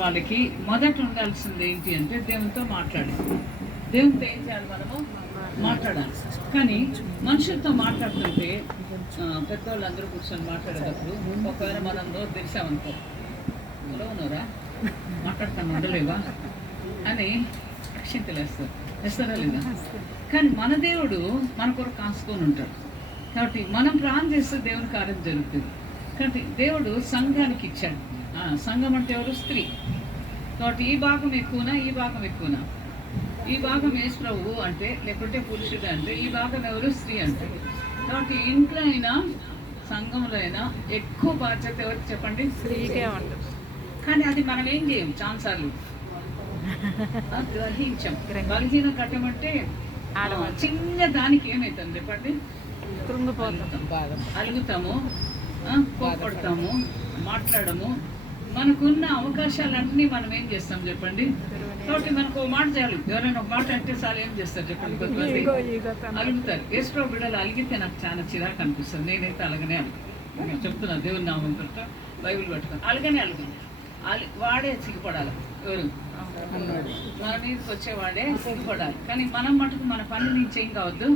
వాళ్ళకి మొదట ఉండాల్సింది ఏంటి అంటే దేవునితో మాట్లాడాలి. దేవునితో ఏం చేయాలి? మనము మాట్లాడాలి. కానీ మనుషులతో మాట్లాడుతుంటే పెద్దవాళ్ళందరూ కూర్చొని మాట్లాడేటప్పుడు ఒకవేళ మనం నోరు తెరిచామనుకో, ఉనరా మాట్లాడతాను ఉండలేవా అని అక్షింతలు వేస్తారా లేదా? కానీ మన దేవుడు మన కొరకు కాసుకొని ఉంటాడు. కాబట్టి మనం ప్రార్థన చేస్తే దేవుని కార్యం జరుగుతుంది. కాబట్టి దేవుడు సంఘానికి ఇచ్చాడు. సంఘం అంటే ఎవరు? స్త్రీ. కాబట్టి ఈ భాగం ఎక్కువనా, ఈ భాగం ఎక్కువనా? ఈ భాగం యేసు ప్రభువు అంటే, లేకుంటే పురుషుడు అంటే, ఈ భాగం ఎవరు? స్త్రీ అంటే. కాబట్టి ఇంట్లో అయినా సంఘంలో అయినా ఎక్కువ బాధ్యత ఎవరికి చెప్పండి? స్త్రీకే ఉంటుంది. కానీ అది మనం ఏం చేయం, ఛాన్సార్లు గ్రహించాం. బలహీనం కట్టమంటే చిన్న దానికి ఏమవుతుంది చెప్పండి? అలుగుతాము, కోపడతాము, మాట్లాడము. మనకున్న అవకాశాలన్నీ మనం ఏం చేస్తాం చెప్పండి? కాబట్టి మనకు ఒక మాట చేయాలి. ఎవరైనా ఒక మాట అంటే చాలా ఏం చేస్తారు చెప్పండి? కొంతమంది అలుగుతారు. యేసు బిడ్డలు అలిగితే నాకు చాలా చిరాకు అనిపిస్తుంది. నేనైతే అలాగనే అలుగు చెప్తున్నా, దేవుని నామం పెడతా, బైబిల్ పట్టుకొని అలాగనే వాడే సిగ్గుపడాలి. ఎవరు? మన మీదకి వచ్చేవాడే సిగ్గుపడాలి. కానీ మనం మటుకు మన పని నుంచి ఏం కావద్దు.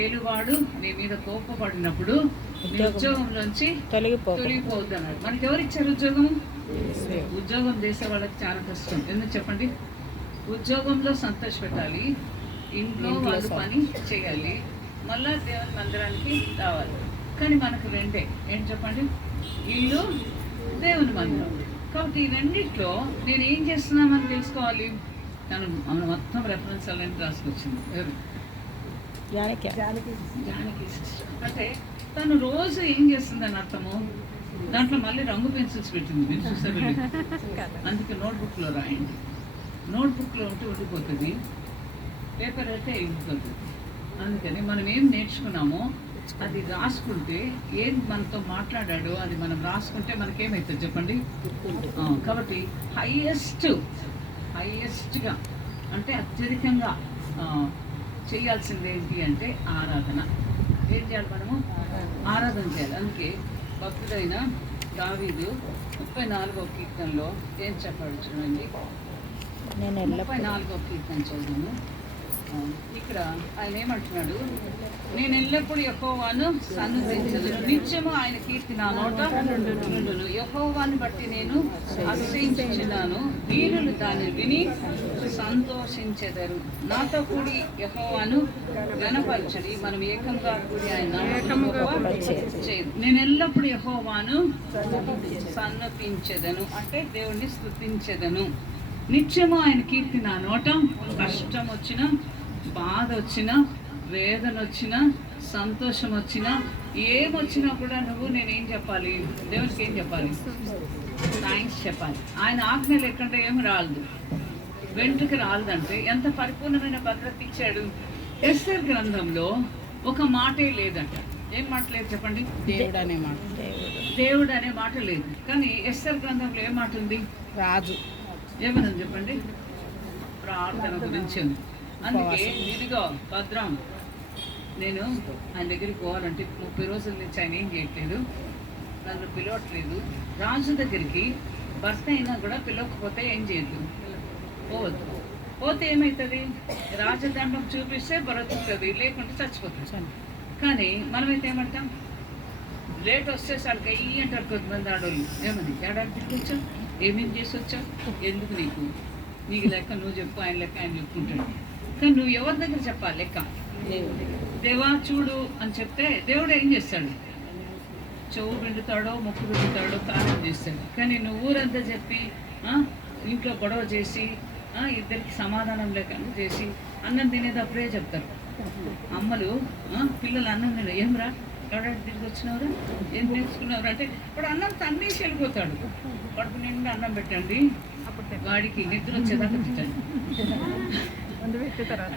ఏలువాడు నీ మీద కోపపడినప్పుడు ఉద్యోగంలోంచి తొలగిపోవద్దు అన్నాడు. మనకి ఎవరు ఇచ్చారు ఉద్యోగం? ఉద్యోగం చేసే వాళ్ళకి చాలా కష్టం. ఎందుకు చెప్పండి? ఉద్యోగంలో సంతోష పెట్టాలి, ఇంట్లో వాళ్ళు పని చేయాలి, మళ్ళా దేవుని మందిరానికి రావాలి. కానీ మనకు రెండే ఏంటి చెప్పండి? ఇల్లు, దేవుని మందిరం. కాబట్టి ఈ రెండిట్లో నేను ఏం చేస్తున్నామని తెలుసుకోవాలి. తను మొత్తం రెఫరెన్స్ అన్నీ రాసుకొచ్చింది. ఎవరు? అంటే తను రోజు ఏం చేస్తుందని అర్థము. దాంట్లో మళ్ళీ రంగు పెన్సిల్స్ పెట్టింది, మీరు చూసారు. అందుకే నోట్బుక్లో రాయండి. నోట్బుక్లో ఉంటే ఉండిపోతుంది, పేపర్ అయితే వెళ్ళిపోతుంది. అందుకని మనం ఏం నేర్చుకున్నామో అది రాసుకుంటే, ఏం మనతో మాట్లాడాడో అది మనం రాసుకుంటే మనకేమవుతుంది చెప్పండి? కాబట్టి హైయెస్ట్గా అంటే అత్యధికంగా చేయాల్సింది ఏంటి అంటే ఆరాధన. ఏం చేయాలి? మనము ఆరాధన చేయాలి. అందుకే భక్తుడైన దావీదు 34వ కీర్తనలో ఏం చెప్పాడు చూడండి. 34వ కీర్తన చదువును. ఇక్కడ ఆయన ఏమంటున్నాడు? నేను ఎల్లప్పుడూ యెహోవాను సన్నుతించెదను, నిత్యము ఆయన కీర్తి నా నోట నుండును. యెహోవాను బట్టి నేను అతిశయించుచున్నాను, వీరులు దాన్ని విని సంతోషించెదరు. నాతో కూడి యెహోవాను ఘనపరచుడి, మనం ఏకంగా కూడి ఆయన చేయదు. నేను ఎల్లప్పుడూ యెహోవాను సన్నతించెదను అంటే దేవుణ్ణి స్తుతించెదను. నిత్యము ఆయన కీర్తి నా నోట. కష్టం వచ్చినా, బాధ వచ్చినా, వేదన వచ్చినా, సంతోషం వచ్చినా, ఏమొచ్చినా కూడా నేనేం చెప్పాలి? దేవునికి ఏం చెప్పాలి? థ్యాంక్స్ చెప్పాలి. ఆయన ఆజ్ఞ లేకుంటే ఏమి రాలదు, వెంట్రుకి రాలదంటే ఎంత పరిపూర్ణమైన భద్రత ఇచ్చాడు. ఎస్తేర్ గ్రంథంలో ఒక మాటే లేదంట. ఏం మాట లేదు చెప్పండి? దేవుడు అనే మాట. దేవుడు అనే మాట లేదు. కానీ ఎస్తేర్ గ్రంథంలో ఏం మాట ఉంది? రాజు. ఏమన్నా చెప్పండి? ప్రార్థన గురించి ఉంది. అందుకే ఇదిగో భద్రం, నేను ఆయన దగ్గరికి పోవాలంటే 30 రోజుల నుంచి ఆయన ఏం చేయట్లేదు, నన్ను పిలవట్లేదు. రాజు దగ్గరికి భర్త అయినా కూడా పిలవకపోతే ఏం చేయద్దు, పోవద్దు. పోతే ఏమవుతుంది? రాజదండం చూపిస్తే బ్రతుకుతుంది, లేకుంటే చచ్చిపోతుంది. కానీ మనమైతే ఏమంటాం? లేట్ వస్తే సరికి అయ్యి అంటారు కొంతమంది ఆడవాళ్ళు. ఏమని ఏడాదికి వచ్చావు, ఏమేం చేసి వచ్చావు, ఎందుకు నీకు లెక్క నువ్వు చెప్పు, ఆయన లెక్క ఆయన చెప్పుకుంటాడు. కానీ నువ్వు ఎవరి దగ్గర చెప్పాలి లెక్క? దేవా చూడు అని చెప్తే దేవుడు ఏం చేస్తాడు? చెవు పిండుతాడో, ముక్కు పిండుతాడో, కారం చేస్తాడు. కానీ నువ్వు ఊరంతా చెప్పి ఇంట్లో గొడవ చేసి ఇద్దరికి సమాధానం లేకుండా చేసి అన్నం తినేటప్పుడే చెప్తారు అమ్మలు. పిల్లలు అన్నం తిన, ఏమరా ఎవడాడు తిరిగి వచ్చినవరా, ఏం నేర్చుకున్నవరా అంటే ఇప్పుడు అన్నం తన్నేసి వెళ్ళిపోతాడు. కడుపు నిండా అన్నం పెట్టండి, వాడికి నిద్ర వచ్చేదాకా పెట్టండి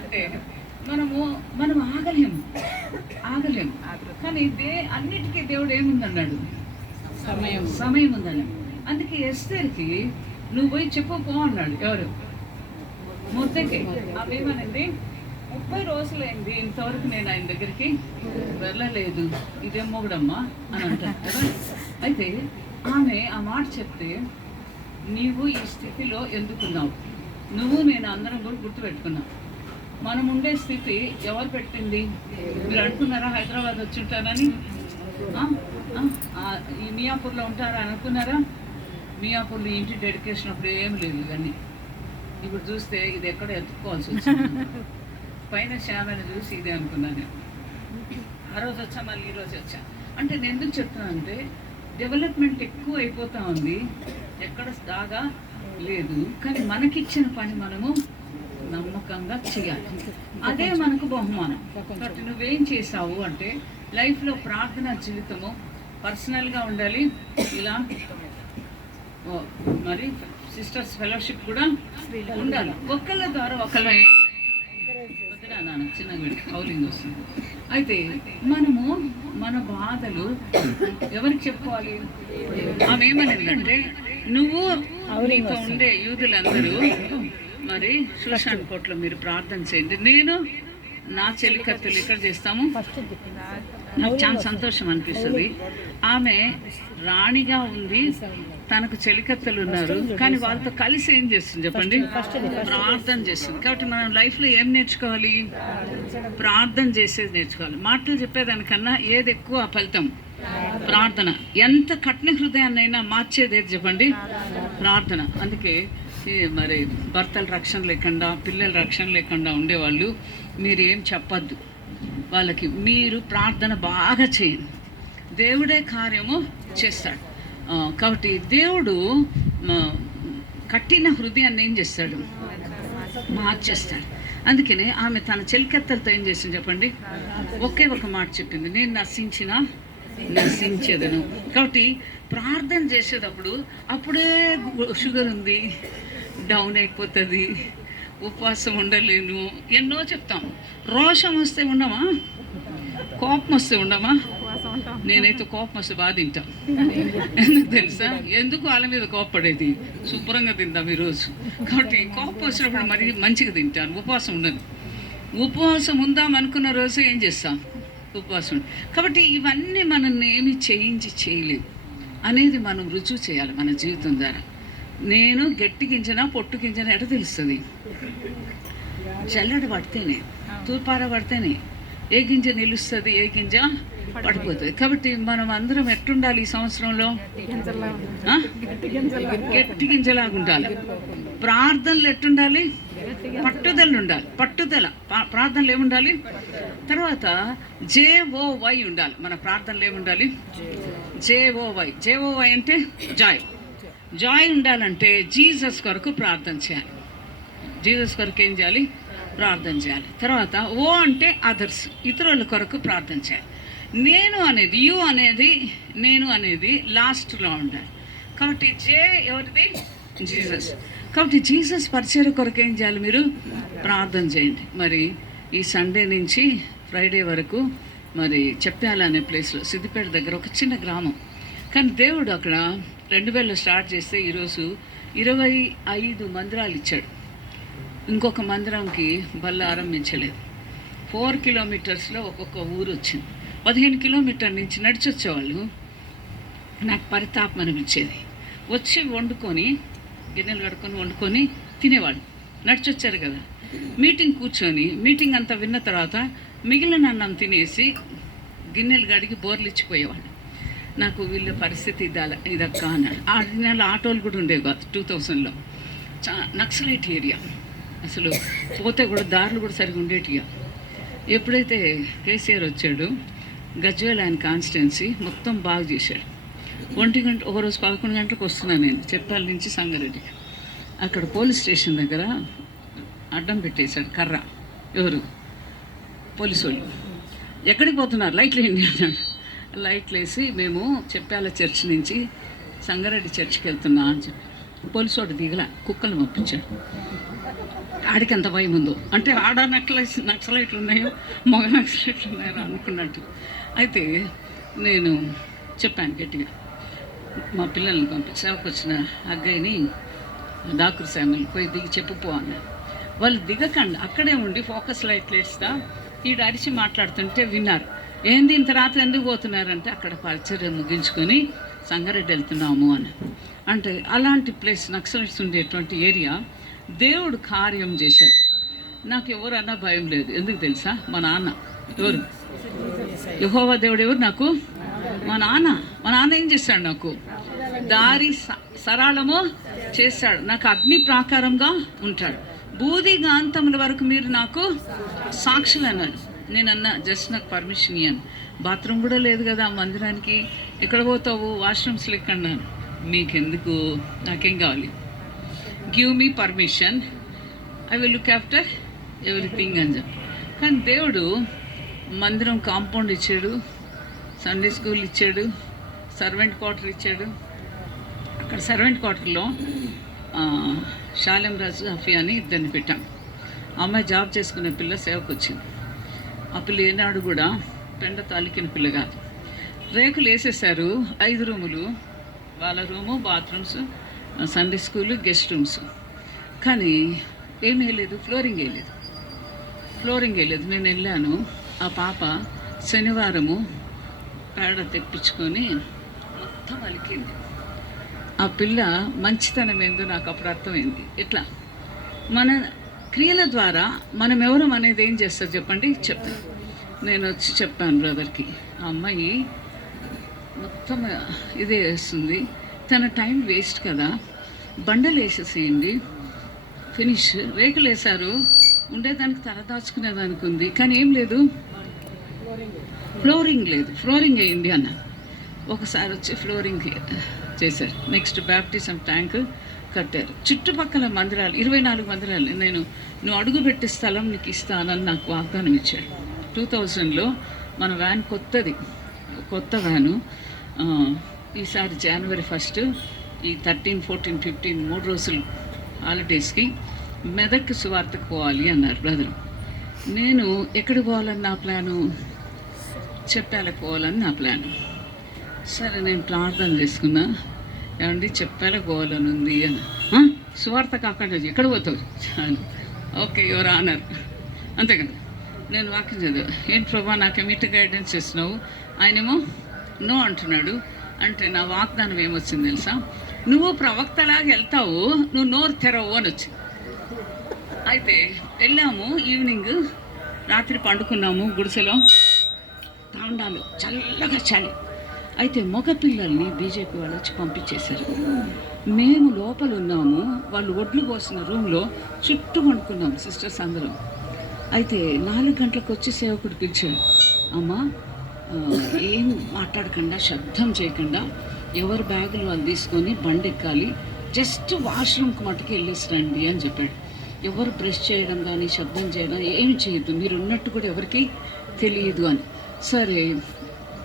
అంటే మనం ఆగలేము. కానీ అన్నిటికీ దేవుడు ఏముందన్నాడు? సమయం ఉందన్నాడు. అందుకే ఎస్తేర్కి నువ్వు పోయి చెప్పు అన్నాడు. ఎవరు? మొర్దెకై. అవేమనండి, 30 రోజులైంది ఇంతవరకు నేను ఆయన దగ్గరికి వెళ్ళలేదు, ఇదేం మొగుడమ్మా అని అంటారు కదా. అయితే ఆమె ఆ మాట చెప్తే నీవు ఈ స్థితిలో ఎందుకున్నావు, నువ్వు నేను అందరం కూడా గుర్తుపెట్టుకున్నాం. మనం ఉండే స్థితి ఎవరు పెట్టింది? మీరు అనుకున్నారా హైదరాబాద్ వచ్చి ఉంటారని? ఈ మియాపూర్లో ఉంటారా అనుకున్నారా? మియాపూర్లో ఇంటి డెడికేషన్ అప్పుడు ఏం లేదు. ఇవన్నీ ఇప్పుడు చూస్తే ఇది ఎక్కడ ఎత్తుకోవాల్సి వచ్చింది. పైన శ్యామని చూసి ఇదే అనుకున్నాను. ఆ రోజు వచ్చా, మళ్ళీ ఈరోజు వచ్చా. అంటే నేను ఎందుకు చెప్తున్నానంటే డెవలప్మెంట్ ఎక్కువ అయిపోతూ ఉంది, ఎక్కడ దాగా లేదు. కానీ మనకిచ్చిన పని మనము నమ్మకంగా చేయాలి, అదే మనకు బహుమానం. కాబట్టి నువ్వేం చేసావు అంటే లైఫ్లో ప్రార్థనా జీవితము పర్సనల్గా ఉండాలి, ఇలా మరి సిస్టర్స్ ఫెలోషిప్ కూడా ఉండాలి. ఒకళ్ళ ద్వారా ఒకళ్ళ చిన్న కౌలింగ్ వస్తుంది. అయితే మనము మన బాధలు ఎవరికి చెప్పుకోవాలి? ఆమె ఏమనిందంటే, నువ్వు నీతో ఉండే యూదులందరూ మరి సుశాంత్ కోట్లో మీరు ప్రార్థన చేయండి, నేను నా చెలికత్తెలు ఇక్కడ చేస్తాము. నాకు చాలా సంతోషం అనిపిస్తుంది. ఆమె రాణిగా ఉంది, తనకు చెలికత్తెలు ఉన్నారు, కానీ వాళ్ళతో కలిసి ఏం చేస్తుంది చెప్పండి? ప్రార్థన చేస్తుంది. కాబట్టి మనం లైఫ్లో ఏం నేర్చుకోవాలి? ప్రార్థన చేసేది నేర్చుకోవాలి. మాటలు చెప్పేదానికన్నా ఏది ఎక్కువ ఫలితం? ప్రార్థన. ఎంత కఠిన హృదయాన్నైనా మార్చేది ఏది చెప్పండి? ప్రార్థన. అందుకే మరి భర్తల రక్షణ లేకుండా, పిల్లల రక్షణ లేకుండా ఉండేవాళ్ళు మీరు ఏం చెప్పద్దు వాళ్ళకి, మీరు ప్రార్థన బాగా చేయండి, దేవుడే కార్యము చేస్తాడు. కాబట్టి దేవుడు కఠిన హృదయాన్ని ఏం చేస్తాడు? మార్చేస్తాడు. అందుకనే ఆమె తన చెలికత్తెలతో ఏం చేసింది చెప్పండి? ఒకే ఒక మాట చెప్పింది, నేను నశించేదను. కాబట్టి ప్రార్థన చేసేటప్పుడు అప్పుడే షుగర్ ఉంది, డౌన్ అయిపోతుంది, ఉపవాసం ఉండలేను, ఎన్నో చెప్తాం. రోషం వస్తే ఉండమా? కోపం వస్తే ఉండమా? నేనైతే కోపం వస్తే బాగా తింటాం. ఎందుకు తెలుసా? ఎందుకు వాళ్ళ మీద కోపపడేది? శుభ్రంగా తిందాం ఈరోజు. కాబట్టి కోపం వచ్చినప్పుడు మరి మంచిగా తింటాను, ఉపవాసం ఉండను. ఉపవాసం ఉందాం అనుకున్న రోజు ఏం చేస్తాం? ఉపవాసం. కాబట్టి ఇవన్నీ మనల్ని ఏమి చేయలేవు అనేది మనం రుజువు చేయాలి మన జీవితం ద్వారా. నేను గట్టి గింజనా పొట్టు గింజనా ఎట తెలుస్తుంది? చల్లడి పడితేనే, తూర్పార పడితేనే ఏ గింజ నిలుస్తుంది, ఏ గింజ పడిపోతుంది. కాబట్టి మనం అందరం ఎట్టుండాలి ఈ సంవత్సరంలో? గట్టి గింజలాగా ఉండాలి. ప్రార్థనలు ఎట్టుండాలి? పట్టుదల ఉండాలి. ప్రార్థనలు ఏముండాలి? తర్వాత JOY ఉండాలి. మన ప్రార్థనలు ఏముండాలి? JOY అంటే జాయ్ ఉండాలంటే జీసస్ కొరకు ప్రార్థన చేయాలి. జీసస్ కొరకు ఏం చేయాలి? ప్రార్థన చేయాలి. తర్వాత O అంటే అదర్స్, ఇతరుల కొరకు ప్రార్థన చేయాలి. నేను అనేది లాస్ట్లో ఉండాలి. కాబట్టి ఎవరిది? జీసస్. కాబట్టి జీసస్ పరిచయం కొరకు ఏం చేయాలి? మీరు ప్రార్థన చేయండి. మరి ఈ సండే నుంచి ఫ్రైడే వరకు మరి చెప్పాల అనే ప్లేస్లో, సిద్దిపేట దగ్గర ఒక చిన్న గ్రామం, కానీ దేవుడు అక్కడ 2000 స్టార్ట్ చేస్తే ఈరోజు 25 మందిరాలు ఇచ్చాడు. ఇంకొక మందిరంకి బల్ల ఆరంభించలేదు. 4 కిలోమీటర్స్లో ఒక్కొక్క ఊరు వచ్చింది. 15 కిలోమీటర్ నుంచి నడిచి వచ్చేవాళ్ళు. నాకు పరితాపం అనిపించేది. వచ్చి వండుకొని, గిన్నెలు కడుక్కొని వండుకొని తినేవాళ్ళు. నడిచి వచ్చారు కదా. మీటింగ్ అంతా విన్న తర్వాత మిగిలిన అన్నం తినేసి గిన్నెలు కడిగి బోర్లు ఇచ్చిపోయేవాళ్ళు. నాకు వీళ్ళ పరిస్థితి ఇదక్క అన్నాడు. ఆ దినాలు ఆటోలు కూడా ఉండేవి కాదు. 2000లో నక్సలైట్ ఏరియా, అసలు పోతే కూడా దారులు కూడా సరిగా ఉండేటిగా. ఎప్పుడైతే కేసీఆర్ వచ్చాడు, గజ్వేల్ ఆయన కాన్స్టిట్యున్సీ మొత్తం బాగు చేశాడు. 1 గంట, ఒకరోజు 11 గంటలకు వస్తున్నాను నేను చెప్పాల నుంచి సంగారెడ్డికి. అక్కడ పోలీస్ స్టేషన్ దగ్గర అడ్డం పెట్టేశాడు కర్ర. ఎవరు? పోలీసు వాళ్ళు. ఎక్కడికి పోతున్నారు? లైట్లు వేయండి అన్నాడు. లైట్లు వేసి మేము చెప్పాల చర్చ్ నుంచి సంగారెడ్డి చర్చ్కి వెళ్తున్నా అని చెప్పి పోలీసు వాడు దిగల, కుక్కలు పంపించాడు. ఆడికి ఎంత భయం ఉందో, అంటే ఆడ నక్సలైట్లు ఉన్నాయో మగ నక్సలైట్లు ఉన్నాయో అనుకున్నట్టు. అయితే నేను చెప్పాను గట్టిగా, మా పిల్లల్ని సేవకు వచ్చిన అగ్గయ్యని, డాక్టర్ శామ్యుల్ పోయి దిగి చెప్పుపో అన్నారు. వాళ్ళు దిగకండి, అక్కడే ఉండి ఫోకస్ లైట్లు వేస్తా ఈడు అరిచి మాట్లాడుతుంటే విన్నారు. ఏంది ఇంత రాత్రి ఎందుకు పోతున్నారంటే అక్కడ పరిచర్య ముగించుకొని సంగారెడ్డి వెళ్తున్నాము అని. అంటే అలాంటి ప్లేస్ నక్సలైట్స్ ఉండేటువంటి ఏరియా దేవుడు కార్యం చేశాడు. నాకు ఎవరన్నా భయం లేదు. ఎందుకు తెలుసా? మా నాన్న ఎవరు? యెహోవా దేవుడు ఎవరు నాకు? మా నాన్న ఏం చేశాడు? నాకు దారి సరళము చేశాడు. నాకు అగ్ని ప్రాకారంగా ఉంటాడు. బూదిగాంతముల వరకు మీరు నాకు సాక్షులు అన్నాడు. నేనన్నా జస్ట్ నాకు పర్మిషన్ ఇయ్యాను. బాత్రూమ్ కూడా లేదు కదా ఆ మందిరానికి, ఎక్కడ పోతావు? వాష్రూమ్స్ లెక్కన్నాను. మీకెందుకు, నాకేం కావాలి? Give me permission, I will look after everything అని చెప్పి. కానీ దేవుడు మందిరం కాంపౌండ్ ఇచ్చాడు, సండే స్కూల్ ఇచ్చాడు, సర్వెంట్ క్వార్టర్ ఇచ్చాడు. అక్కడ సర్వెంట్ క్వార్టర్లో షాలెం రాజు హఫియా అని ఇద్దరిని పెట్టాం. అమ్మాయి జాబ్ చేసుకునే పిల్ల సేవకు వచ్చింది. ఆ పిల్ల ఏనాడు కూడా పెండ తాలికిన పిల్ల కాదు. రేకులు వేసేసారు, 5 రూములు, వాళ్ళ room, bathrooms, Sunday school, guest rooms. కానీ ఏమీ వేయలేదు, ఫ్లోరింగ్ వేయలేదు. నేను వెళ్ళాను. ఆ పాప శనివారము పేడ తెప్పించుకొని మొత్తం అలికింది. ఆ పిల్ల మంచితనం ఏందో నాకు అప్పుడు అర్థమైంది. ఎట్లా మన క్రియల ద్వారా మనం ఎవరు అనేది ఏం చేస్తారు చెప్పండి? చెప్తాను. నేను వచ్చి చెప్పాను బ్రదర్కి, ఆ అమ్మాయి మొత్తం ఇదే వేస్తుంది, తన టైం వేస్ట్ కదా, బండలు వేసేసేయండి, ఫినిష్. రేకులు వేశారు, ఉండేదానికి తల దాచుకునేదానికి ఉంది, కానీ ఏం లేదు, ఫ్లోరింగ్ వేయండి అన్న. ఒకసారి వచ్చి ఫ్లోరింగ్ చేశారు. నెక్స్ట్ బ్యాప్టిజం ట్యాంక్ కట్టారు. చుట్టుపక్కల మందిరాలు, 24 మందిరాలు. నువ్వు అడుగుపెట్టే స్థలం నీకు ఇస్తానని నాకు వాగ్దానం ఇచ్చాడు. 2000లో మన వ్యాన్ కొత్త వ్యాను. ఈసారి January 1 ఈ 13, 14, 15 3 రోజులు హాలిడేస్కి మెదక్ సువార్తకు పోవాలి అన్నారు బ్రదర్. నేను ఎక్కడికి పోవాలని నా ప్లాను? చెప్పాలకు పోవాలని నా ప్లాను. సరే, నేను ప్రార్థన చేసుకున్నా, ఏమండి చెప్పాలకు పోవాలని ఉంది అని. సువార్త కాకుండా ఎక్కడ పోతావు? ఓకే, యువర్ ఆనర్, అంతే కదా. నేను వాక్యం చదివా, ఏంటి ప్రభా నాకేమిటి గైడెన్స్ చేస్తున్నావు? ఆయనేమో నో అంటున్నాడు. అంటే నా వాగ్దానం ఏమొచ్చింది తెలుసా? నువ్వు ప్రవక్తలాగా వెళ్తావు, నువ్వు నోరు తెరవు అని వచ్చింది. అయితే వెళ్ళాము, ఈవినింగ్ రాత్రి పండుకున్నాము గుడిసెలో, తాండాలు, చల్లగా చలి. అయితే మగ పిల్లల్ని బీజేపీ వాళ్ళు వచ్చి పంపించేశారు. మేము లోపల ఉన్నాము, వాళ్ళు ఒడ్లు పోసిన రూమ్లో చుట్టూ పండుకున్నాము సిస్టర్స్ అందరం. అయితే 4 గంటలకు వచ్చి సేవకుడు పిలిచాడు, అమ్మ ఏం మాట్లాడకుండా, శబ్దం చేయకుండా, ఎవరి బ్యాగులు వాళ్ళు తీసుకొని బండి ఎక్కాలి, జస్ట్ వాష్రూమ్కి మట్టుకు వెళ్ళేసి రండి అని చెప్పాడు. ఎవరు బ్రష్ చేయడం కానీ శబ్దం చేయడం ఏమి చేయొద్దు, మీరు ఉన్నట్టు కూడా ఎవరికి తెలియదు అని. సరే,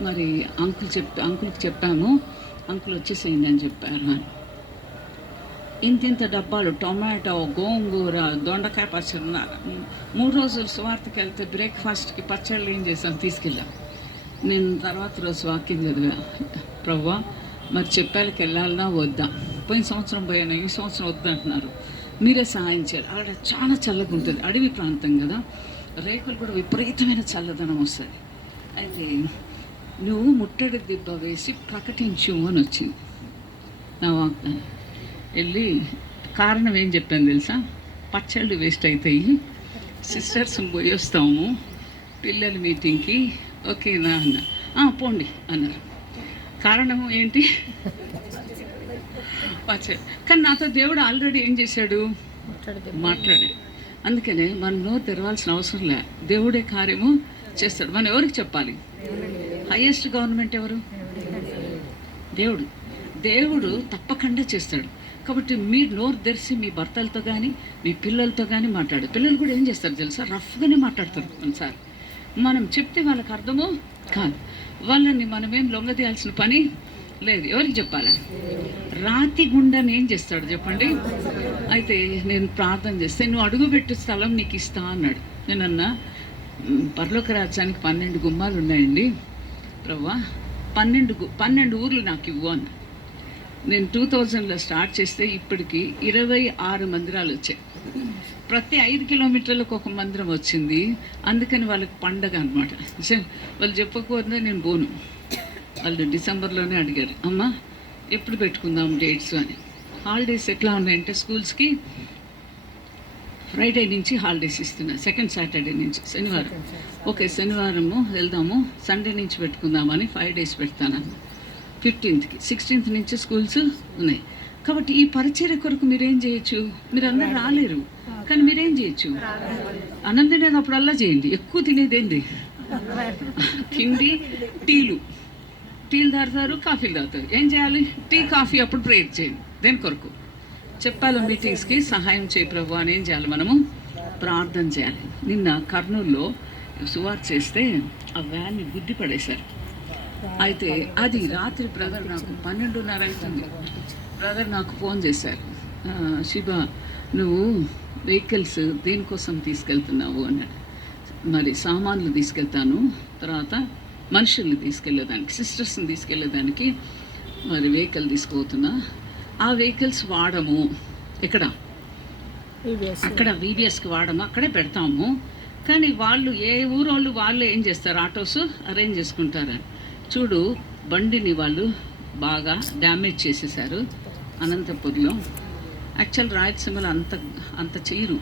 మరి అంకుల్కి చెప్పాము, అంకుల్ వచ్చేసేయండి అని చెప్పారు. అని ఇంతింత డబ్బాలు టొమాటో, గోంగూర, దొండకాయ పచ్చడి. 3 రోజులు సువార్తకి వెళ్తే బ్రేక్ఫాస్ట్కి పచ్చళ్ళు ఏం చేసాం, తీసుకెళ్ళాం. నేను తర్వాత రోజు వాక్యం చదివా, ప్రవ్వా మరి చెప్పాలకి వెళ్ళాలన్నా వద్దా? పోయిన సంవత్సరం పోయాను, ఈ సంవత్సరం వద్దంటున్నారు, మీరే సహాయం చేయాలి. అక్కడ చాలా చల్లగా ఉంటుంది, అడవి ప్రాంతం కదా, రేకులు కూడా విపరీతమైన చల్లదనం వస్తుంది. అయితే నువ్వు ముట్టడి దిబ్బ వేసి ప్రకటించు అని వచ్చింది నా వాగ్దానం. వెళ్ళి కారణం ఏం చెప్పాను తెలుసా? పచ్చళ్ళు వేస్ట్ అవుతాయి, సిస్టర్స్ పోయి వస్తాము పిల్లల మీటింగ్కి, ఓకేనా అన్న. పోండి అన్నారు. కారణము ఏంటి? పచ్చడి. కానీ నాతో దేవుడు ఆల్రెడీ ఏం చేశాడు? మాట్లాడాడు. అందుకనే మనం నోరు తెరవాల్సిన అవసరం లే, దేవుడే కార్యము చేస్తాడు. మనం ఎవరికి చెప్పాలి? హైయెస్ట్ గవర్నమెంట్ ఎవరు? దేవుడు తప్పకుండా చేస్తాడు. కాబట్టి మీరు నోరు తెరిచి మీ భర్తలతో కానీ మీ పిల్లలతో కానీ మాట్లాడు. పిల్లలు కూడా ఏం చేస్తారు తెలుసా? రఫ్గానే మాట్లాడతారు కొన్నిసార్లు. మనం చెప్తే వాళ్ళకి అర్థమో కాదు. వాళ్ళని మనమేం లొంగదీయాల్సిన పని లేదు. ఎవరికి చెప్పాలా? రాతి గుండెని ఏం చేస్తాడు చెప్పండి? అయితే నేను ప్రార్థన చేస్తే, నువ్వు అడుగుపెట్టే స్థలం నీకు ఇస్తా అన్నాడు. నేనన్నా, పరలోక రాజ్యానికి 12 గుమ్మాలు ఉన్నాయండి ప్రవ్వా, 12 ఊర్లు నాకు ఇవ్వు అన్న. నేను 2000లో స్టార్ట్ చేస్తే ఇప్పటికి 26 మందిరాలు వచ్చాయి. ప్రతి 5 కిలోమీటర్లకు ఒక మందిరం వచ్చింది. అందుకని వాళ్ళకి పండగ అనమాట. వాళ్ళు చెప్పకపోతే నేను పోను. వాళ్ళు డిసెంబర్లోనే అడిగారు, అమ్మ ఎప్పుడు పెట్టుకుందాం డేట్స్ అని. హాలిడేస్ ఎట్లా ఉన్నాయంటే స్కూల్స్కి ఫ్రైడే నుంచి హాలిడేస్ ఇస్తున్నారు, సెకండ్ సాటర్డే నుంచి శనివారం. ఓకే, శనివారము వెళ్దాము, సండే నుంచి పెట్టుకుందామని 5 days పెడతాను. 15th, 16th నుంచి స్కూల్స్ ఉన్నాయి. కాబట్టి ఈ పరిచర్య కొరకు మీరేం చేయొచ్చు? మీరు అందరూ రాలేరు, కానీ మీరేం చేయొచ్చు? అన్నం తినేటప్పుడల్లా చేయండి. ఎక్కువ తినేదేంది? తిండి, టీలు తాగుతారు, కాఫీలు తాగుతారు. ఏం చేయాలి? టీ కాఫీ అప్పుడు ప్రేయర్ చేయండి. దేని కొరకు చెప్పాలి? మీటింగ్స్కి సహాయం చేయి ప్రభు అని ఏం చేయాలి? మనము ప్రార్థన చేయాలి. నిన్న కర్నూలులో సువార్త చేస్తే ఆ వ్యాన్ని గుద్ది పడేశారు. అయితే అది రాత్రి బ్రదర్ నాకు 12:30 అవుతుంది. బ్రదర్ నాకు ఫోన్ చేశారు, శివ నువ్వు వెహికల్స్ దేనికోసం తీసుకెళ్తున్నావు అన్నాడు. మరి సామాన్లు తీసుకెళ్తాను, తర్వాత మనుషుల్ని తీసుకెళ్ళేదానికి, సిస్టర్స్ని తీసుకెళ్ళేదానికి మరి వెహికల్ తీసుకుపోతున్నా. ఆ వెహికల్స్ వాడము, ఎక్కడ అక్కడ VBSకి వాడము, అక్కడే పెడతాము. కానీ వాళ్ళు ఏ ఊరోళ్ళు వాళ్ళు ఏం చేస్తారు? ఆటోస్ అరేంజ్ చేసుకుంటారని. చూడు, బండిని వాళ్ళు బాగా డ్యామేజ్ చేసేసారు అనంతపూర్లో. యాక్చువల్ రాయలసీమలో అంత చేయరు,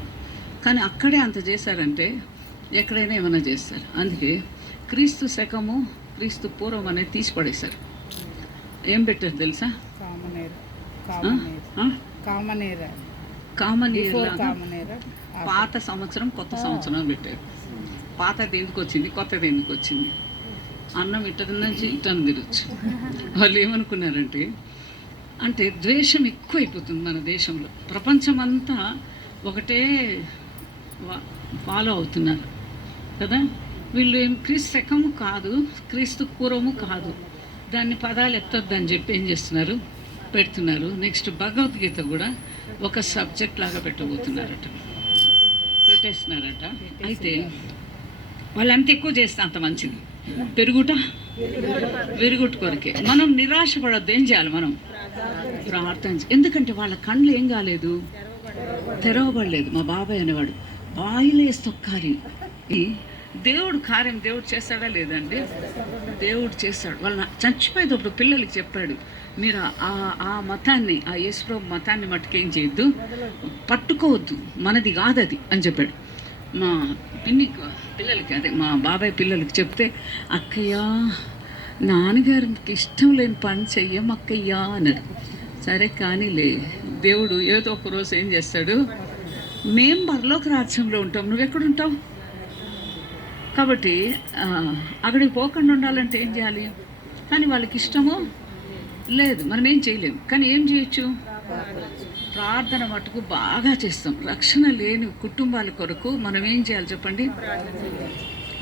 కానీ అక్కడే అంత చేశారంటే ఎక్కడైనా ఏమైనా చేస్తారు. అందుకే క్రీస్తు శకము క్రీస్తు పూర్వం అనేది తీసి పడేశారు. ఏం పెట్టారు తెలుసా? కామనీర్, పాత సంవత్సరం కొత్త సంవత్సరం పెట్టారు. పాతది ఎందుకు వచ్చింది, కొత్తది ఎందుకు వచ్చింది? అన్నం ఇట్టది నుంచి ఇట్టని తిరగచ్చు. వాళ్ళు ఏమనుకున్నారంటే, అంటే ద్వేషం ఎక్కువైపోతుంది మన దేశంలో. ప్రపంచం అంతా ఒకటే ఫాలో అవుతున్నారు కదా. వీళ్ళు ఏం క్రీస్తు శకము కాదు, క్రీస్తు పూర్వము కాదు, దాన్ని పదాలు ఎత్తొద్దని చెప్పి ఏం చేస్తున్నారు? పెడుతున్నారు. నెక్స్ట్ భగవద్గీత కూడా ఒక సబ్జెక్ట్ లాగా పెట్టేస్తున్నారట. అయితే వాళ్ళు ఎంత ఎక్కువ చేస్తే అంత మంచిది. విరుగుట కొరకే. మనం నిరాశపడద్దు. ఏం చేయాలి? మనం ప్రార్థన. ఎందుకంటే వాళ్ళ కళ్ళు ఏం కాలేదు, తెరవబడలేదు. మా బాబాయ్ అనేవాడు బాయిలేసి తొక్కాలి. దేవుడు కార్యం దేవుడు చేస్తాడా లేదండి? దేవుడు చేస్తాడు. వాళ్ళ చచ్చిపోయేటప్పుడు పిల్లలకి చెప్పాడు, మీరు ఆ మతాన్ని, ఆ యేసుప్రభు మతాన్ని మట్టుకేం చేయొద్దు, పట్టుకోవద్దు, మనది కాదది అని చెప్పాడు. మా పిన్ని పిల్లలకి, అదే మా బాబాయ్ పిల్లలకి చెప్తే, అక్కయ్యా నాన్నగారికి ఇష్టం లేని పని చెయ్యమక్కయ్యా అన్నాడు. సరే కానీలే, దేవుడు ఏదో ఒక రోజు ఏం చేస్తాడు, మేము పరలోక రాజ్యంలో ఉంటాం, నువ్వెక్కడుంటావు? కాబట్టి అక్కడికి పోకుండా ఉండాలంటే ఏం చేయాలి? కానీ వాళ్ళకి ఇష్టమో లేదు, మనం ఏం చేయలేము. కానీ ఏం చేయొచ్చు? ప్రార్థన మటుకు బాగా చేస్తాం. రక్షణ లేని కుటుంబాల కొరకు మనం ఏం చేయాలి చెప్పండి?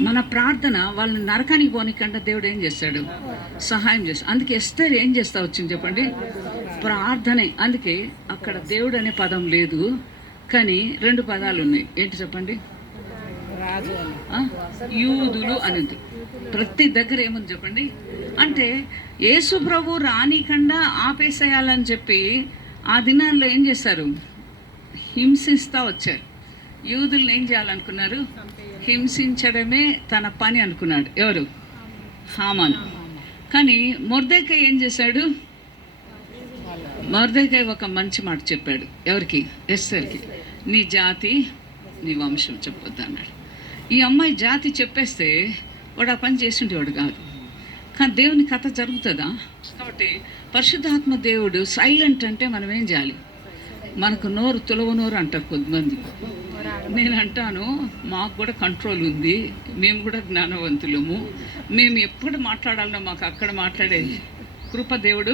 మన ప్రార్థన వాళ్ళని నరకానికి పోనీకంటే దేవుడు ఏం చేస్తాడు? సహాయం చేస్తాడు. అందుకే ఎస్తేర్ ఏం చేస్తా వచ్చింది చెప్పండి? ప్రార్థనే. అందుకే అక్కడ దేవుడు అనే పదం లేదు, కానీ 2 పదాలు ఉన్నాయి. ఏంటి చెప్పండి? యూదులు అనేది. ప్రతి దగ్గర ఏముంది చెప్పండి? అంటే యేసు ప్రభు రానికుండా ఆపేసేయాలని చెప్పి ఆ దినాల్లో ఏం చేస్తారు? హింసిస్తూ వచ్చారు. యూదుల్ని ఏం చేయాలనుకున్నారు? హింసించడమే తన పని అనుకున్నాడు. ఎవరు? హామాన్. కానీ మొర్దెకై ఏం చేశాడు? మొర్దెకై ఒక మంచి మాట చెప్పాడు. ఎవరికి? ఎస్తేర్కి. నీ జాతి నీ వంశం చెప్పొద్దు అన్నాడు. ఈ అమ్మాయి జాతి చెప్పేస్తే వాడు ఆ పని చేసిండేవాడు కాదు. కానీ దేవుని కథ జరుగుతుందా? కాబట్టి పరిశుద్ధాత్మ దేవుడు సైలెంట్ అంటే మనం ఏం చేయాలి? మనకు నోరు తులవ నోరు అంటారు కొద్దిమంది. నేను అంటాను, మాకు కూడా కంట్రోల్ ఉంది, మేము కూడా జ్ఞానవంతులము, మేము ఎప్పుడు మాట్లాడాలనో మాకు అక్కడ మాట్లాడే కృప దేవుడు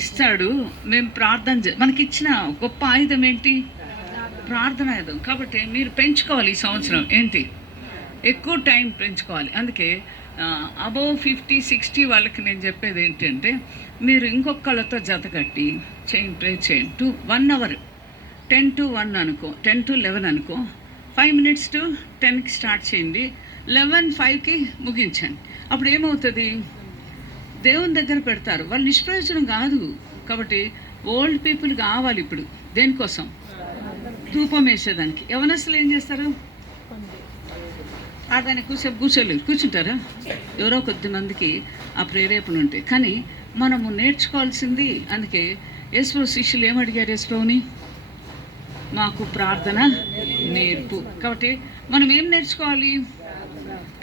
ఇస్తాడు. మేము ప్రార్థన మనకిచ్చిన గొప్ప ఆయుధం ఏంటి? ప్రార్థన ఆయుధం. కాబట్టి మీరు పెంచుకోవాలి ఈ సంవత్సరం. ఏంటి? ఎక్కువ టైం పెంచుకోవాలి. అందుకే అబోవ్ 50-60 వాళ్ళకి నేను చెప్పేది ఏంటంటే, మీరు ఇంకొకళ్ళతో జత కట్టి ప్రే చేయండి. 1 hour, 10 to 1 అనుకో, 10 to 11 అనుకో, 5 minutes to 10కి స్టార్ట్ చేయండి, 11:05కి ముగించండి. అప్పుడు ఏమవుతుంది? దేవుని దగ్గర పెడతారు. వాళ్ళు నిష్ప్రయోజనం కాదు. కాబట్టి ఓల్డ్ పీపుల్ కావాలి ఇప్పుడు. దేనికోసం? ధూపం వేసేదానికి. యవనస్తులు ఏం చేస్తారు? దాన్ని కూర్చోలేరు. కూర్చుంటారా? ఎవరో కొద్దిమందికి ఆ ప్రేరేపణ ఉంటాయి. కానీ మనము నేర్చుకోవాల్సింది. అందుకే యేసు శిష్యులు ఏమడిగారు యేసుని? మాకు ప్రార్థన నేర్పు. కాబట్టి మనం ఏం నేర్చుకోవాలి?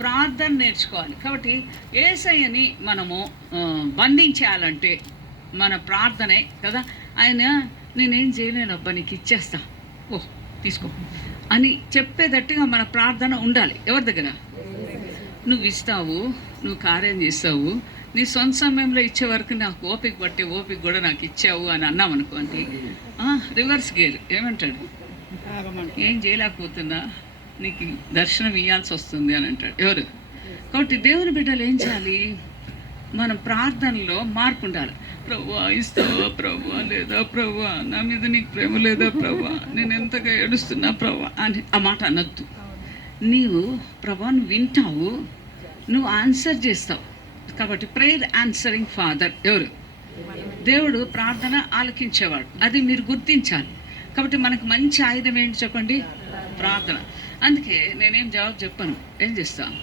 ప్రార్థన నేర్చుకోవాలి. కాబట్టి యేసయ్యని మనము బంధించాలంటే మన ప్రార్థనే కదా. ఆయన నేనేం చేయలేను అబ్బా, నీకు ఇచ్చేస్తా, ఓహ్ తీసుకో అని చెప్పేటట్టుగా మన ప్రార్థన ఉండాలి. ఎవరి దగ్గర? నువ్వు ఇస్తావు, నువ్వు కార్యం చేస్తావు, నీ సొంత సమయంలో ఇచ్చే వరకు నాకు ఓపిక పట్టే ఓపిక కూడా నాకు ఇచ్చావు అని అన్నాం అనుకోండి, రివర్స్ గేర్ ఏమంటాడు? ఏం చేయలేకపోతున్నా, నీకు దర్శనం ఇవ్వాల్సి వస్తుంది అని అంటాడు. ఎవరు? కాబట్టి దేవుని బిడ్డలు ఏం చేయాలి? మనం ప్రార్థనలో మార్పు ఉండాలి. ప్రభువా ఇస్తావా ప్రభువా, లేదా ప్రభువా నా మీద నీకు ప్రేమ లేదా ప్రభువా, నేను ఎంతగా ఏడుస్తున్నా ప్రభువా అని ఆ మాట అనొద్దు. నీవు ప్రభువా నువ్వు వింటావు, నువ్వు ఆన్సర్ చేస్తావు. కాబట్టి ప్రేయర్ ఆన్సరింగ్ ఫాదర్ ఎవరు? దేవుడు ప్రార్థన ఆలకించేవాడు. అది మీరు గుర్తించాలి. కాబట్టి మనకు మంచి ఆయుధం ఏంటి చెప్పండి? ప్రార్థన. అందుకే నేనేం జవాబు చెప్పను, ఏం చేస్తాను?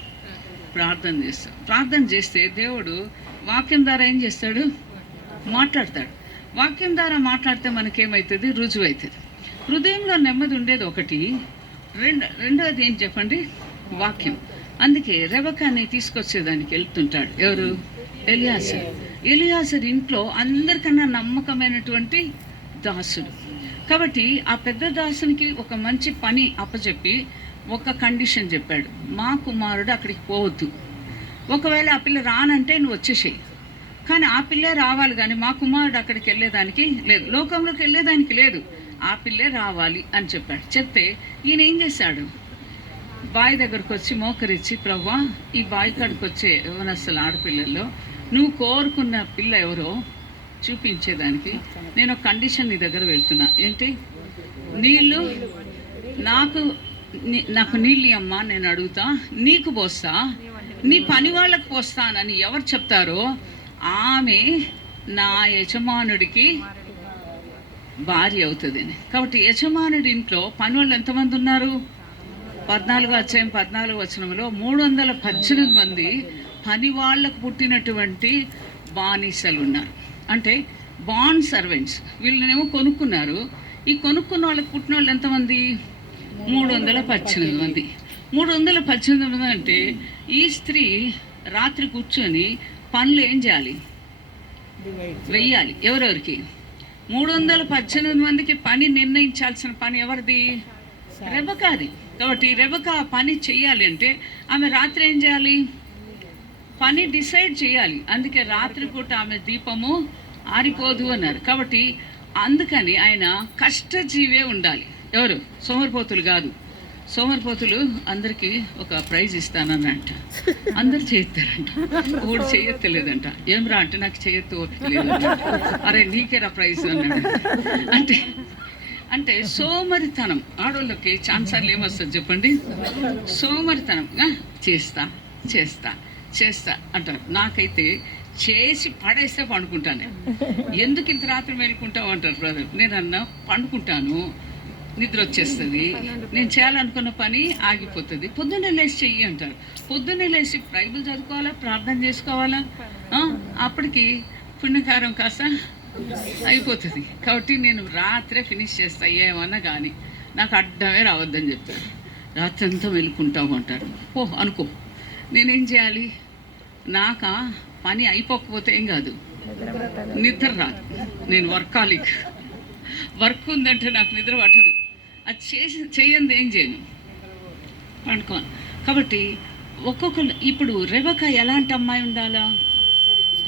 ప్రార్థన చేస్తాను. ప్రార్థన చేస్తే దేవుడు వాక్యం ద్వారా ఏం చేస్తాడు? మాట్లాడతాడు. వాక్యం ద్వారా మాట్లాడితే మనకేమవుతుంది? రుజువు అవుతుంది. హృదయంలో నెమ్మది ఉండేది ఒకటి, రెండోది ఏం చెప్పండి? వాక్యం. అందుకే రెబెక్కాని తీసుకొచ్చేదానికి వెళ్తుంటాడు. ఎవరు? ఎలియాజరు. ఎలియాజరు ఇంట్లో అందరికన్నా నమ్మకమైనటువంటి దాసుడు. కాబట్టి ఆ పెద్ద దాసునికి ఒక మంచి పని అప్పచెప్పి ఒక కండిషన్ చెప్పాడు, మా కుమారుడు అక్కడికి పోవద్దు, ఒకవేళ ఆ పిల్ల రానంటే నువ్వు వచ్చేసేయి, కానీ ఆ పిల్లే రావాలి, కానీ మా కుమారుడు అక్కడికి వెళ్ళేదానికి లేదు, లోకంలోకి వెళ్ళేదానికి లేదు, ఆ పిల్లే రావాలి అని చెప్పాడు. చెప్తే ఈయన ఏం చేశాడు? బావి దగ్గరకు వచ్చి మోకరించి, ప్రవ్వా ఈ బావి కాడికి వచ్చే యవ్వనస్తుల ఆడపిల్లల్లో నువ్వు కోరుకున్న పిల్ల ఎవరో చూపించేదానికి నేను ఒక కండిషన్ నీ దగ్గర వెళ్తున్నా. ఏంటి? నీళ్ళు నాకు నీళ్ళు అమ్మా, నేను అడుగుతా, నీకు పోస్తా, నీ పని వాళ్ళకు పోస్తానని ఎవరు చెప్తారో ఆమె నా యజమానుడికి భార్య అవుతుంది. కాబట్టి యజమానుడి ఇంట్లో పని వాళ్ళు ఎంతమంది ఉన్నారు? 14వ వచనంలో 318 మంది పని వాళ్ళకు పుట్టినటువంటి బానిసలు ఉన్నారు. అంటే బాండ్ సర్వెంట్స్. వీళ్ళనేమో కొనుక్కున్నారు. ఈ కొనుక్కున్న వాళ్ళకి పుట్టిన వాళ్ళు ఎంతమంది? 318 మంది. 318 మంది అంటే ఈ స్త్రీ రాత్రి కూర్చొని పనులు ఏం చేయాలి? వెయ్యాలి. ఎవరెవరికి? 318 మందికి పని నిర్ణయించాల్సిన పని ఎవరిది? రెబెక్కాది. కాబట్టి రెబెక్కా పని చెయ్యాలి అంటే ఆమె రాత్రి ఏం చేయాలి? పని డిసైడ్ చేయాలి. అందుకే రాత్రిపూట ఆమె దీపము ఆరిపోదు అన్నారు. కాబట్టి అందుకని ఆయన కష్టజీవే ఉండాలి. ఎవరు? సోమరిపోతులు కాదు. సోమరిపోతులు అందరికీ ఒక ప్రైజ్ ఇస్తానన్నంట, అందరు చేయొత్తారంట, ఊడు చేయొత్తలేదంట. ఏం రా అంటే నాకు చేయొత్తలేదంట. అరే నీకేరా ప్రైజ్ అన్నాడు. అంటే అంటే సోమరితనం. ఆడోళ్ళకి ఛాన్సర్లు ఏమొస్తుంది చెప్పండి? సోమరితనం. చేస్తా చేస్తా చేస్తా అంటారు. నాకైతే చేసి పడేస్తే పండుకుంటాను. ఎందుకు ఇంత రాత్రి మేలుకుంటావు అంటారు బ్రదర్. నేను అన్నా పండుకుంటాను, నిద్ర వచ్చేస్తుంది, నేను చేయాలనుకున్న పని ఆగిపోతుంది, పొద్దున్నే లేచి చెయ్యి అంటారు. పొద్దున్నే లేచి బైబిల్ చదువుకోవాలా, ప్రార్థన చేసుకోవాలా, అప్పటికి పుణ్యకారం కాస్త అయిపోతుంది. కాబట్టి నేను రాత్రే ఫినిష్ చేస్తా ఏమన్నా కానీ, నాకు అడ్డమే రావద్దని చెప్తారు. రాత్రి అంతా మెలుకుంటావు అంటారు. ఓ అనుకో, నేనేం చేయాలి? నాకా పని అయిపోకపోతే ఏం కాదు, నిద్ర రాదు. నేను వర్కాలిక్. వర్క్ ఉందంటే నాకు నిద్ర పట్టదు. అది చేయంది ఏం చేయను, పండుకోను. కాబట్టి ఒక్కొక్కరు ఇప్పుడు రెబెక్కా ఎలాంటి అమ్మాయి ఉండాలా?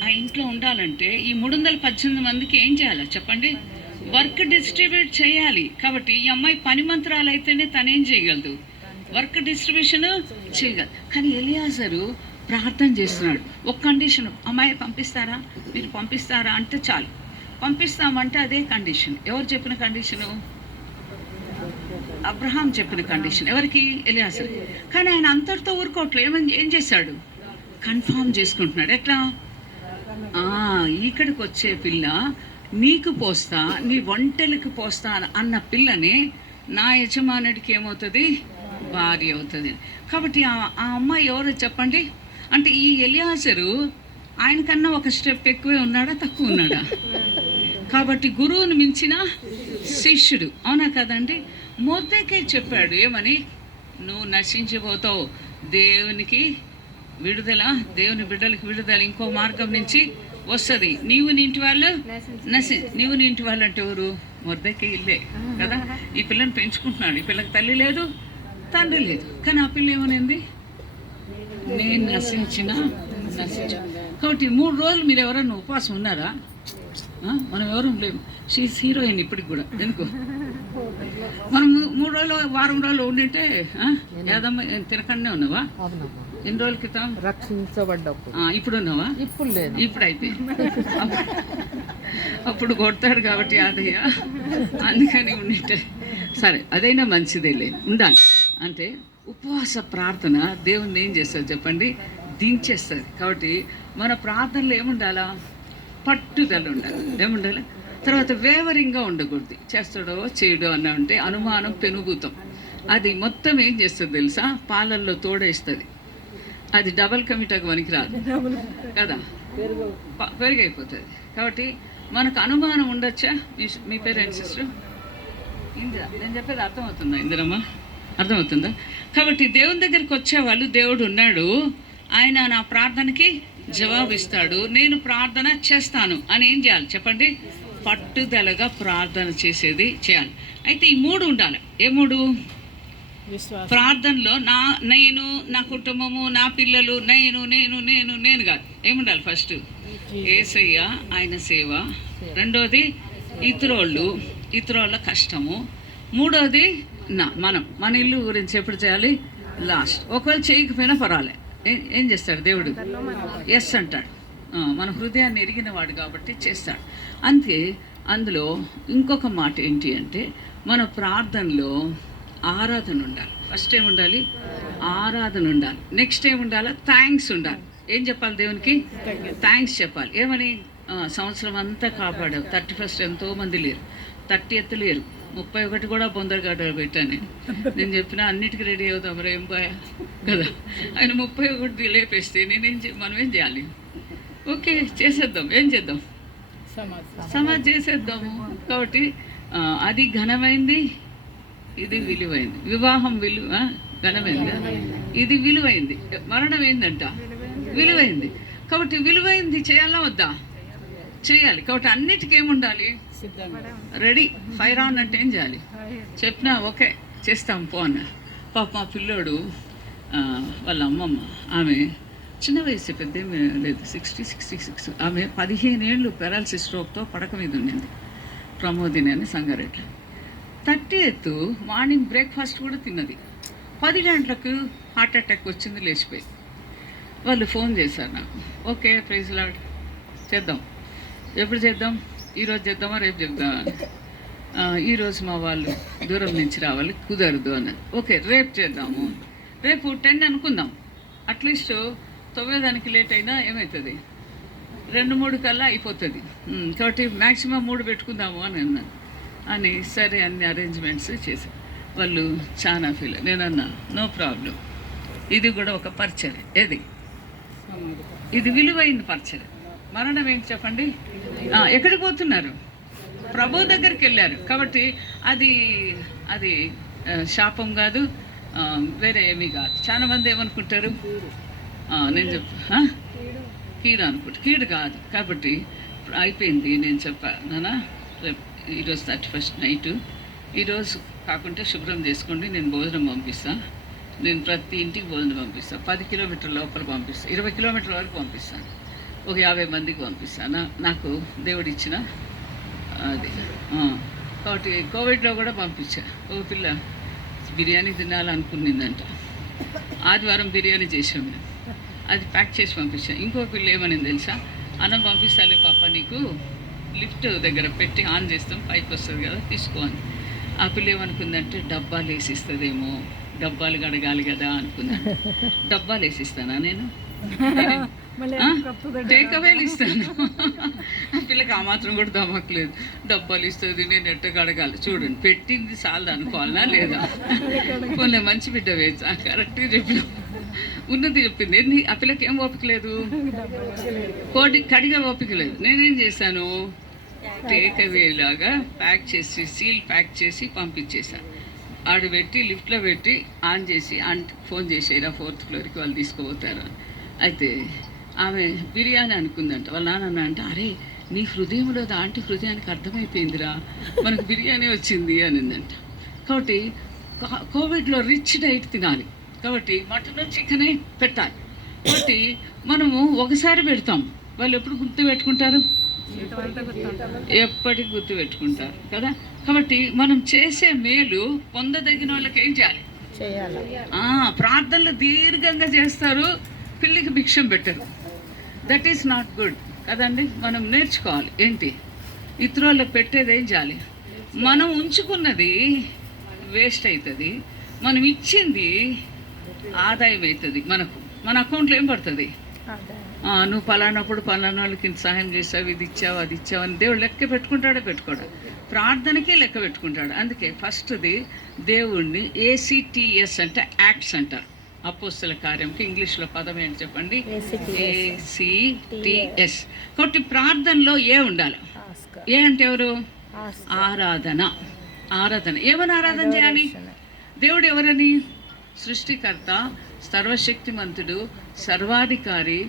ఆ ఇంట్లో ఉండాలంటే ఈ 318 మందికి ఏం చేయాలి చెప్పండి? వర్క్ డిస్ట్రిబ్యూట్ చేయాలి. కాబట్టి ఈ అమ్మాయి పని మంత్రాలు అయితేనే తనేం చేయగలదు? వర్క్ డిస్ట్రిబ్యూషన్ చేయగలదు. కానీ ఎలియాజరు ప్రార్థన చేస్తున్నాడు. ఒక కండిషన్, అమ్మాయి పంపిస్తారా, మీరు పంపిస్తారా అంటే చాలు. పంపిస్తామంటే అదే కండిషన్. ఎవరు చెప్పిన కండిషను? అబ్రహాం చెప్పిన కండిషన్. ఎవరికి? ఎలియాజరు. కానీ ఆయన అంతటితో ఊరుకోవట్లేదు. ఏం చేశాడు? కన్ఫామ్ చేసుకుంటున్నాడు. ఎట్లా? ఇక్కడికి వచ్చే పిల్ల నీకు పోస్తా, నీ ఒంటెలకు పోస్తా అన్న పిల్లని నా యజమానుడికి ఏమవుతుంది? భార్య అవుతుంది. కాబట్టి ఆ అమ్మాయి ఎవరో చెప్పండి? అంటే ఈ ఎలియాజరు ఆయనకన్నా ఒక స్టెప్ ఎక్కువే ఉన్నాడా, తక్కువ ఉన్నాడా? కాబట్టి గురువుని మించిన శిష్యుడు, అవునా కదండి? మొర్దెకై చెప్పాడు ఏమని? నువ్వు నశించిపోతావు, దేవునికి విడుదల, దేవుని బిడ్డలకి విడుదల ఇంకో మార్గం నుంచి వస్తుంది. నీవు నీ ఇంటి వాళ్ళు నీవు నీ ఇంటి వాళ్ళు అంటే ఎవరు? మొర్దెకై ఇల్లే కదా. ఈ పిల్లని పెంచుకుంటున్నాడు, ఈ పిల్లకి తల్లి లేదు, తండ్రి లేదు, కానీ ఆ పిల్ల ఏమనింది? నేను నశించిన. కాబట్టి 3 రోజులు మీరు ఎవరన్నా ఉపవాసం ఉన్నారా? మనం ఎవరు లేము. షీస్ హీరోయిన్ ఇప్పటికి కూడా. ఎందుకు మనం 3 రోజులు, వారం రోజులు ఉండింటే ఏదమ్మా తినకండే ఉన్నావా? ఎన్ని రోజుల క్రితం రక్షించబడ్డప్పుడు. ఇప్పుడు ఉన్నావా? ఇప్పుడు లేదు, ఇప్పుడు అయిపోయింది. అప్పుడు కొడతాడు కాబట్టి అదయ్య, అందుకని ఉండింటే సరే, అదైనా మంచిదే లేదు, ఉండాలి. అంటే ఉపవాస ప్రార్థన దేవుణ్ణి ఏం చేస్తుంది చెప్పండి? దించేస్తుంది. కాబట్టి మన ప్రార్థనలో ఏముండాలా? పట్టుదల ఉండాలి. ఏముండాలి? తర్వాత వేవరింగ్గా ఉండకూడదు. చేస్తాడో చేయడో అన్న ఉంటే అనుమానం, పెనుభూతం, అది మొత్తం ఏం చేస్తుంది తెలుసా? పాలల్లో తోడేస్తుంది. అది డబల్ కమిటాకు పనికి రాదు కదా, పెరుగైపోతుంది. కాబట్టి మనకు అనుమానం ఉండొచ్చా? మీ పేరెంట్స్ సిస్టర్ ఇందిరా, నేను చెప్పేది అర్థమవుతుందా ఇందిరమ్మ? అర్థమవుతుందా? కాబట్టి దేవుని దగ్గరికి వచ్చేవాళ్ళు, దేవుడు ఉన్నాడు, ఆయన నా ప్రార్థనకి జవాబిస్తాడు, నేను ప్రార్థన చేస్తాను అని ఏం చేయాలి చెప్పండి? పట్టుదలగా ప్రార్థన చేయాలి. అయితే ఈ 3 ఉండాలి. ఏ 3? ప్రార్థనలో నేను, నా కుటుంబము, నా పిల్లలు, నేను కాదు. ఏముండాలి? ఫస్ట్ యేసయ్య, ఆయన సేవ. రెండోది ఇతరుల కష్టము. మూడోది మన ఇల్లు గురించి ఎప్పుడు చేయాలి? లాస్ట్. ఒకవేళ చేయకపోయినా పర్వాలే, ఏం చేస్తాడు దేవుడు? ఎస్ అంటాడు. మన హృదయాన్ని ఎరిగిన వాడు కాబట్టి చేస్తాడు. అంతే. అందులో ఇంకొక మాట ఏంటి అంటే, మన ప్రార్థనలో ఆరాధన ఉండాలి. ఫస్ట్ ఏముండాలి? ఆరాధన ఉండాలి. నెక్స్ట్ ఏముండాలి? థ్యాంక్స్ ఉండాలి. ఏం చెప్పాలి? దేవునికి థ్యాంక్స్ చెప్పాలి. ఏమని? సంవత్సరం అంతా కాపాడావు. 31st ఎంతోమంది లేరు, 30th లేరు, 31 కూడా బొందరగాడ పెట్టాను నేను చెప్పిన అన్నిటికీ రెడీ అవుతాం రేం బాయ్ కదా. ఆయన 31 లేపేస్తే మనం ఏం చేయాలి? ఓకే చేసేద్దాం, ఏం చేద్దాం? సమాజ్ చేసేద్దాము. కాబట్టి అది ఘనమైంది, ఇది విలువైంది. వివాహం ఘనమైంది, ఇది విలువైంది. మరణం ఏందంట? విలువైంది. కాబట్టి విలువైంది చేయాలా వద్దా? చేయాలి. కాబట్టి అన్నిటికీ ఏముండాలి? రెడీ. ఫైర్ ఆన్ అంటే ఏం చేయాలి? చెప్పినా ఓకే చేస్తాం పో అన్న. పాప మా పిల్లోడు వాళ్ళ అమ్మమ్మ, ఆమె చిన్న వయసు, పెద్ద లేదు, 66. ఆమె 15 ఏళ్ళు పెరాలసిస్ స్ట్రోక్తో పడక మీద ఉండింది. ప్రమోదిని అని సంగారెడ్డి. 30th మార్నింగ్ బ్రేక్ఫాస్ట్ కూడా తిన్నది. 10 గంటలకు హార్ట్ అటాక్ వచ్చింది, లేచిపోయి. వాళ్ళు ఫోన్ చేశారు నాకు. ఓకే ప్రైజ్ లార్డ్, చేద్దాం. ఎప్పుడు చేద్దాం? ఈరోజు చేద్దామా రేపు చేద్దామా? ఈరోజు మా వాళ్ళు దూరం నుంచి రావాలి, కుదరదు అన్నది. ఓకే రేపు చేద్దాము. రేపు 10 అనుకుందాం. అట్లీస్ట్ 9 లేట్ అయినా ఏమవుతుంది? 2-3 కల్లా అయిపోతుంది. కాబట్టి మ్యాక్సిమం 3 పెట్టుకుందాము అని అన్నాను. అని సరే అన్ని అరేంజ్మెంట్స్ చేశాను. వాళ్ళు చాలా ఫీల్. నేనన్నా నో ప్రాబ్లం, ఇది కూడా ఒక పరిచయం. ఏది? ఇది విలువైన పరిచయం. మరణం ఏంటి చెప్పండి? ఎక్కడికి పోతున్నారు? ప్రభు దగ్గరికి వెళ్ళారు. కాబట్టి అది శాపం కాదు, వేరే ఏమీ కాదు. చాలా మంది ఏమనుకుంటారు? నేను కీడు అనుకుంటా. కీడు కాదు. కాబట్టి అయిపోయింది. నేను చెప్పాను రేపు ఈరోజు 31st నైటు, ఈరోజు కాకుంటే శుభ్రం చేసుకోండి, నేను భోజనం పంపిస్తాను. నేను ప్రతి ఇంటికి భోజనం పంపిస్తాను. 10 కిలోమీటర్ల లోపల పంపిస్తాను, 20 కిలోమీటర్ల వరకు పంపిస్తాను. ఒక 50 మందికి పంపిస్తాను. నాకు దేవుడు ఇచ్చిన అది. కాబట్టి కోవిడ్లో కూడా పంపించా. ఒక పిల్ల బిర్యానీ తినాలనుకునిందంట. ఆదివారం బిర్యానీ చేసాం మేము, అది ప్యాక్ చేసి పంపించాను. ఇంకో పిల్ల ఏమని తెలుసా? అన్నం పంపిస్తాలే పాప, నీకు లిఫ్ట్ దగ్గర పెట్టి ఆన్ చేస్తాం, పైకి వస్తుంది కదా, తీసుకో అని. ఆ పిల్ల ఏమనుకుందంటే డబ్బాలు వేసిస్తుందేమో, డబ్బాలు కడగాలి కదా అనుకున్నాను. డబ్బాలు వేసిస్తానా నేను? టేకవేలు ఇస్తాను. ఆ పిల్లకి ఆ మాత్రం కూడా దమ్మకలేదు. డబ్బాలు ఇస్తుంది, నేను ఎట్ట కడగాలి? చూడండి, పెట్టింది చాలు అనుకోవాలనా లేదా? కొన్ని మంచి బిడ్డ వేసా, కరెక్ట్గా చెప్పిన. ఉన్నది చెప్పింది. ఏంది ఆ పిల్లకి ఏం ఓపిక లేదు, కోడి కడిగే ఓపిక లేదు. నేనేం చేశాను, టేక్ అవే లాగా ప్యాక్ చేసి సీల్ ప్యాక్ చేసి పంపించేశాను. ఆడు పెట్టి లిఫ్ట్లో పెట్టి ఆన్ చేసి ఫోన్ చేసేరా 4th ఫ్లోర్కి వాళ్ళు తీసుకుపోతారు. అయితే ఆమె బిర్యానీ అనుకుందంట. వాళ్ళ నాన్న అంటే, అరే నీ హృదయంలో దాంటి హృదయానికి అర్థమైపోయిందిరా, మనకు బిర్యానీ వచ్చింది అనిందంట. కాబట్టి కోవిడ్లో రిచ్ డైట్ తినాలి, కాబట్టి మటన్ చికెనే పెట్టాలి. కాబట్టి మనము ఒకసారి పెడతాం, వాళ్ళు ఎప్పుడు గుర్తు పెట్టుకుంటారు, ఎప్పటికి గుర్తు పెట్టుకుంటారు కదా. కాబట్టి మనం చేసే మేలు పొందదగిన వాళ్ళకి ఏం చేయాలి, ప్రార్థనలు దీర్ఘంగా చేస్తారు, పిల్లికి భిక్షం పెట్టరు. దట్ ఈస్ నాట్ గుడ్ కదండి. మనం నేర్చుకోవాలి ఏంటి, ఇతరులకు పెట్టేది ఏం చేయాలి. మనం ఉంచుకున్నది వేస్ట్ అవుతుంది, మనం ఇచ్చింది ఆదాయం అవుతుంది. మన అకౌంట్లో ఏం పడుతుంది, నువ్వు పలానప్పుడు పలానా వాళ్ళకి ఇంత సహాయం చేసావు, ఇది ఇచ్చావు అది ఇచ్చావు అని దేవుడు లెక్క పెట్టుకుంటాడో పెట్టుకోడు, ప్రార్థనకే లెక్క పెట్టుకుంటాడు. అందుకే ఫస్ట్ది దేవుణ్ణి ACTS అంటే యాక్ట్స్ అంటారు. అపోస్తల కార్యంకి ఇంగ్లీష్లో పదం ఏంటి చెప్పండి, ACTS. కాబట్టి ప్రార్థనలో ఉండాలి. అంటే ఎవరు, ఆరాధన. ఏమని ఆరాధన చేయాలి, దేవుడు ఎవరని, సృష్టికర్త, సర్వశక్తిమంతుడు, సర్వాధికారి,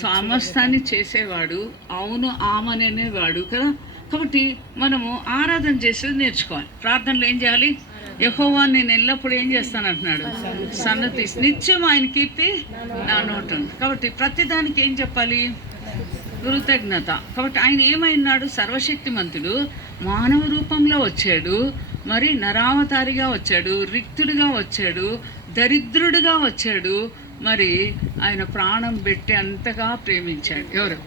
సమస్తాన్ని చేసేవాడు, అవును ఆమనేవాడు కదా. కాబట్టి మనము ఆరాధన చేసేది నేర్చుకోవాలి. ప్రార్థనలో ఏం చేయాలి, యెహోవా నేను ఎల్లప్పుడూ ఏం చేస్తాను అంటున్నాడు, సన్నతి నిత్యం ఆయన కీర్తి నా నోట ఉంది. కాబట్టి ప్రతిదానికి ఏం చెప్పాలి, కృతజ్ఞత. కాబట్టి ఆయన ఏమైనాడు, సర్వశక్తిమంతుడు, మానవ రూపంలో వచ్చాడు, మరి నరావతారిగా వచ్చాడు, రిక్తుడిగా వచ్చాడు, దరిద్రుడిగా వచ్చాడు, మరి ఆయన ప్రాణం పెట్టి అంతగా ప్రేమించాడు. ఎవరు,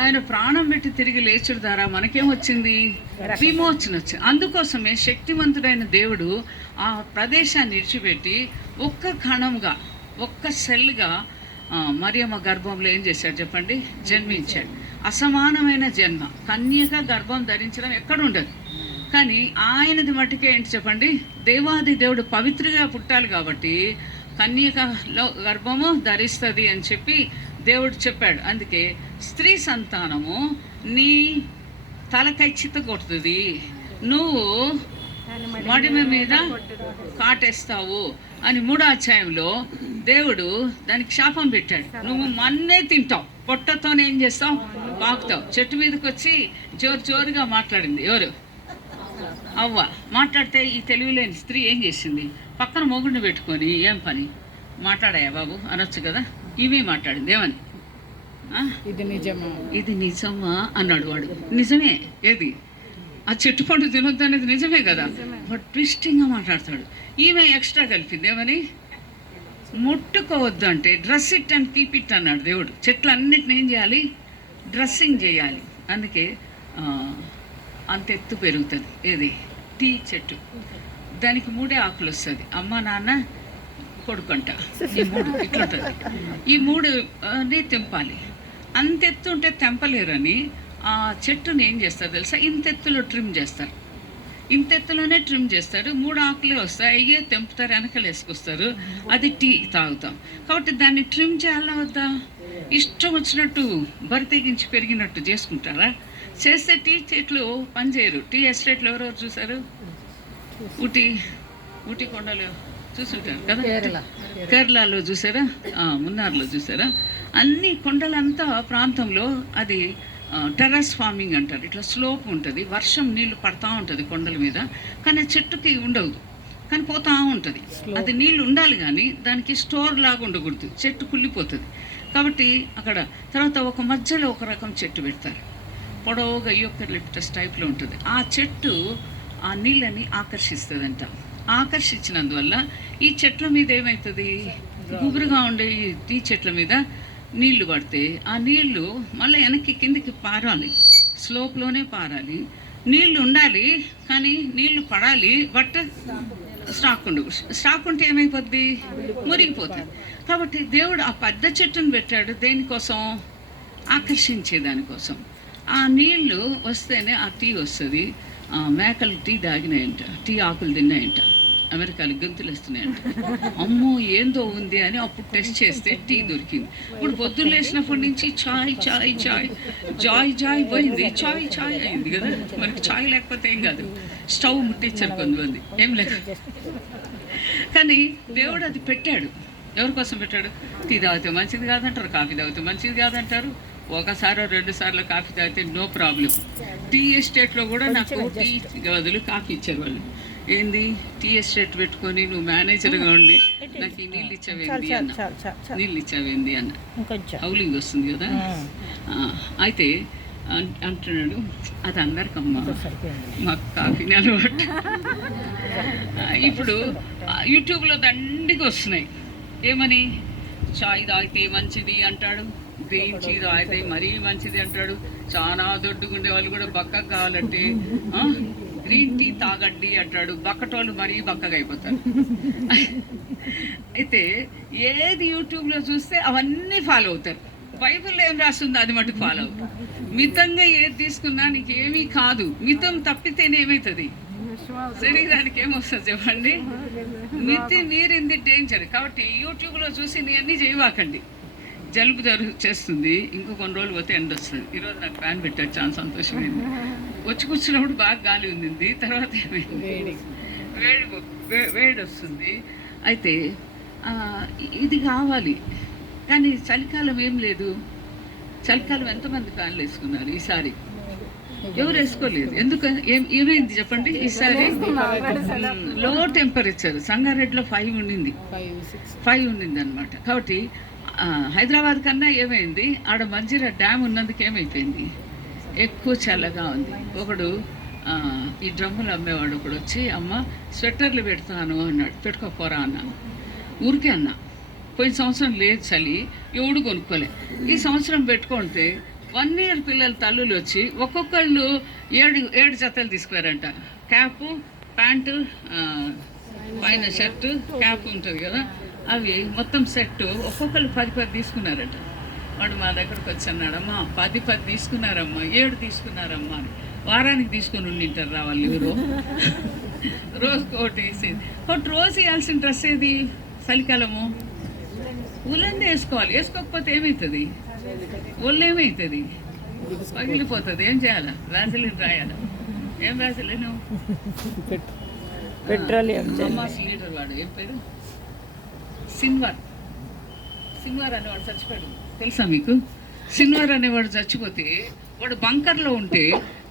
ఆయన ప్రాణం పెట్టి తిరిగి లేచుడు ద్వారా మనకేమొచ్చింది, విమోచన వచ్చింది. అందుకోసమే శక్తివంతుడైన దేవుడు ఆ ప్రదేశాన్ని విడిచిపెట్టి ఒక్క కణంగా, ఒక్క సెల్గా మరియమ్మ గర్భంలో ఏం చేశాడు చెప్పండి, జన్మించాడు. అసమానమైన జన్మ, కన్యక గర్భం ధరించడం ఎక్కడ ఉండదు. కానీ ఆయనది మటుకే ఏంటి చెప్పండి, దేవాది దేవుడు పవిత్రగా పుట్టాలి కాబట్టి కన్యకలో గర్భము ధరిస్తుంది అని చెప్పి దేవుడు చెప్పాడు. అందుకే స్త్రీ సంతానము నీ తలకై చిత్త కొడుతుంది, నువ్వు మడిమ మీద కాటేస్తావు అని 3వ అధ్యాయంలో దేవుడు దానికి శాపం పెట్టాడు. నువ్వు మన్నే తింటావు, పొట్టతోనే ఏం చేస్తావు, పాకుతావు. చెట్టు మీదకి వచ్చి జోరుగా మాట్లాడింది ఎవరు, అవ్వ. మాట్లాడితే ఈ తెలివిలేని స్త్రీ ఏం చేసింది, పక్కన మొగుడిని పెట్టుకొని ఏం పని మాట్లాడాయా బాబు అనొచ్చు కదా. ఇవి మాట్లాడింది ఏమని, ఇది నిజమా అన్నాడు వాడు. నిజమే, ఏది ఆ చెట్టు పండు తినొద్దు అనేది నిజమే కదా, బట్ ట్విస్టింగ్గా మాట్లాడతాడు. ఈమె ఎక్స్ట్రా కలిపింది ఏమని, ముట్టుకోవద్దు అంటే dress it and keep it అన్నాడు దేవుడు. చెట్లు అన్నిటిని ఏం చేయాలి, డ్రెస్సింగ్ చేయాలి. అందుకే అంత ఎత్తు పెరుగుతుంది. ఏది, టీ చెట్టు, దానికి 3 ఆకులు వస్తుంది, అమ్మ నాన్న కొడుకంట, ఈ 3 ఇట్లుంటుంది. ఈ 3ని తెంపాలి. అంత ఎత్తు ఉంటే తెంపలేరని ఆ చెట్టుని ఏం చేస్తారు తెలుసా, ఇంతెత్తులో ట్రిమ్ చేస్తారు. ఇంతెత్తులోనే ట్రిమ్ చేస్తారు, 3 ఆకులే వస్తాయి, అయ్యే తెంపుతారు, వెనకలు వేసుకొస్తారు, అది టీ తాగుతాం. కాబట్టి దాన్ని ట్రిమ్ చేయాలా వద్దా, ఇష్టం వచ్చినట్టు బరి తెగించి పెరిగినట్టు చేసుకుంటారా, చేస్తే టీ చెట్లు పనిచేయరు. టీ ఎస్టేట్లు ఎవరెవరు చూసారు, ఊటీ కొండలు చూసుంటారు కదా, కేరళలో చూసారా, మున్నార్లో చూసారా, అన్ని కొండలంతా ప్రాంతంలో అది టెర్రస్ ఫార్మింగ్ అంటారు. ఇట్లా స్లోప్ ఉంటుంది, వర్షం నీళ్లు పడతా ఉంటుంది కొండల మీద, కానీ చెట్టుకి ఉండవు, కానీ పోతూ ఉంటుంది. అది నీళ్ళు ఉండాలి కానీ దానికి స్టోర్ లాగా ఉండకూడదు, చెట్టు కుళ్ళిపోతుంది. కాబట్టి అక్కడ తర్వాత ఒక మధ్యలో ఒక రకం చెట్టు పెడతారు, పొడవుగా యూకలిప్టస్ టైప్లో ఉంటుంది. ఆ చెట్టు ఆ నీళ్ళని ఆకర్షిస్తుందంట. ఆకర్షించినందువల్ల ఈ చెట్ల మీద ఏమవుతుంది, గుబురుగా ఉండే ఈ చెట్ల మీద నీళ్లు పడితే ఆ నీళ్లు మళ్ళీ వెనక్కి కిందికి పారాలి, స్లోప్లోనే పారాలి. నీళ్లు ఉండాలి కానీ నీళ్లు పడాలి, బట్ స్టాక్ ఉంటే ఏమైపోద్ది, మురిగిపోతుంది. కాబట్టి దేవుడు ఆ పెద్ద చెట్టును పెట్టాడు దేనికోసం, ఆకర్షించే దానికోసం. ఆ నీళ్లు వస్తేనే ఆ టీ వస్తుంది. మేకలు టీ తాగినాయంట, టీ ఆకులు తిన్నాయంట. అమెరికాలో గంతులు వేస్తున్నాయంట. అమ్మో ఏందో ఉంది అని అప్పుడు టెస్ట్ చేస్తే టీ దొరికింది. ఇప్పుడు పొద్దున్న లేచినప్పటి నుంచి చాయ్ చాయ్ చాయ్ జాయ్ జాయ్ పోయింది, చాయ్ చాయ్ అయింది కదా. మనకి చాయ్ లేకపోతే ఏం కాదు, స్టవ్ ముట్టించారు కొంతమంది, ఏం లేదు. కానీ దేవుడు అది పెట్టాడు. ఎవరి కోసం పెట్టాడు? టీ తాగితే మంచిది కాదంటారు, కాఫీ తాగితే మంచిది కాదంటారు. ఒకసారి 2 సార్లు కాఫీ తాగితే నో ప్రాబ్లం. టీ ఎస్టేట్లో కూడా నాకు టీ బదులు కాఫీ ఇచ్చారు వాళ్ళు. ఏంది టీ ఎస్టేట్ పెట్టుకొని నువ్వు మేనేజర్గా ఉండి నాకు ఈ నీళ్ళు ఇచ్చావేంది అన్న, నీళ్ళు ఇచ్చావేంది అన్న, హౌలింగ్ వస్తుంది కదా. అయితే అంటున్నాడు అది అందరికమ్మా, మాకు కాఫీని అలవాటు. ఇప్పుడు యూట్యూబ్లో దండిగా వస్తున్నాయి. ఏమని చాయ్ తాగితే మంచిది అంటాడు, గ్రీన్ టీ తాగితే మరీ మంచిది అంటాడు. చాలా దొడ్డుగుండే వాళ్ళు కూడా బక్కగా కావాలంటే గ్రీన్ టీ తాగండి అంటాడు. బక్కటోళ్ళు మరీ బక్కగా అయిపోతారు. అయితే ఏది యూట్యూబ్లో చూస్తే అవన్నీ ఫాలో అవుతారు. బైబిల్లో ఏం రాస్తుందో అది మటుకు ఫాలో అవుతారు. మితంగా ఏది తీసుకున్నా నీకేమీ కాదు. మితం తప్పితేనేమవుతుంది? శరీరానికి ఏమొస్తుంది చెప్పండి? మితి మీరింది డేంజర్. కాబట్టి యూట్యూబ్లో చూసి అన్నీ చేయవాకండి. జలుబు చేస్తుంది, ఇంకో కొన్ని రోజులు పోతే ఎండ వస్తుంది. ఈరోజు నాకు ఫ్యాన్ పెట్టారు, చాలా సంతోషమైంది. వచ్చి కూర్చున్నప్పుడు బాగా గాలి ఉంది, తర్వాత ఏమైంది వేడి వస్తుంది. అయితే ఇది కావాలి. కానీ చలికాలం ఏం లేదు. చలికాలం ఎంతమంది ఫ్యాన్లు వేసుకున్నారు ఈసారి? ఎవరు వేసుకోలేదు. ఎందుకని? ఏమైంది చెప్పండి? ఈసారి లో టెంపరేచర్. సంగారెడ్డిలో 5 ఉండింది, 5 ఉండింది అనమాట. కాబట్టి హైదరాబాద్ కన్నా ఏమైంది, ఆడ మంజీరా డ్యామ్ ఉన్నందుకు ఏమైపోయింది, ఎక్కువ చల్లగా ఉంది. ఒకడు ఈ డ్రమ్ములు అమ్మేవాడు ఒకడు వచ్చి, అమ్మ స్వెటర్లు పెడతాను అన్నాడు. పెట్టుకోపోరా అన్నాను. ఊరికే అన్నా. పోయిన సంవత్సరం లేదు చలి, ఎవడు కొనుక్కోలే. ఈ సంవత్సరం పెట్టుకుంటే 1 year పిల్లల తల్లులు వచ్చి ఒక్కొక్కళ్ళు 7 జతలు తీసుకున్నారంట. క్యాపు, ప్యాంటు, పైన షర్టు, క్యాప్ ఉంటుంది కదా, అవి మొత్తం సెట్టు ఒక్కొక్కళ్ళు 10 తీసుకున్నారట. వాడు మా దగ్గరకు వచ్చి అన్నాడమ్మా 10 తీసుకున్నారమ్మా, 7 తీసుకున్నారమ్మా అని. వారానికి తీసుకొని ఉండింటారు రా వాళ్ళు ఎవరు. రోజుకి ఒకటి వేసేది. ఒకటి రోజు వేయాల్సిన డ్రెస్ ఏది? చలికాలము ఉలన్నే వేసుకోవాలి. వేసుకోకపోతే ఏమవుతుంది? ఒళ్ళు ఏమవుతుంది? పగిలిపోతుంది. ఏం చేయాలా? వ్యాసలిన్ రాయాలా? ఏం వ్యాసలిన్? పెట్రోలియం. లీటర్ వాడు ఏం పేరు? సిన్వార్ అనేవాడు చచ్చిపోయాడు, తెలుసా మీకు? సిన్వార్ అనేవాడు చచ్చిపోతే వాడు బంకర్లో ఉంటే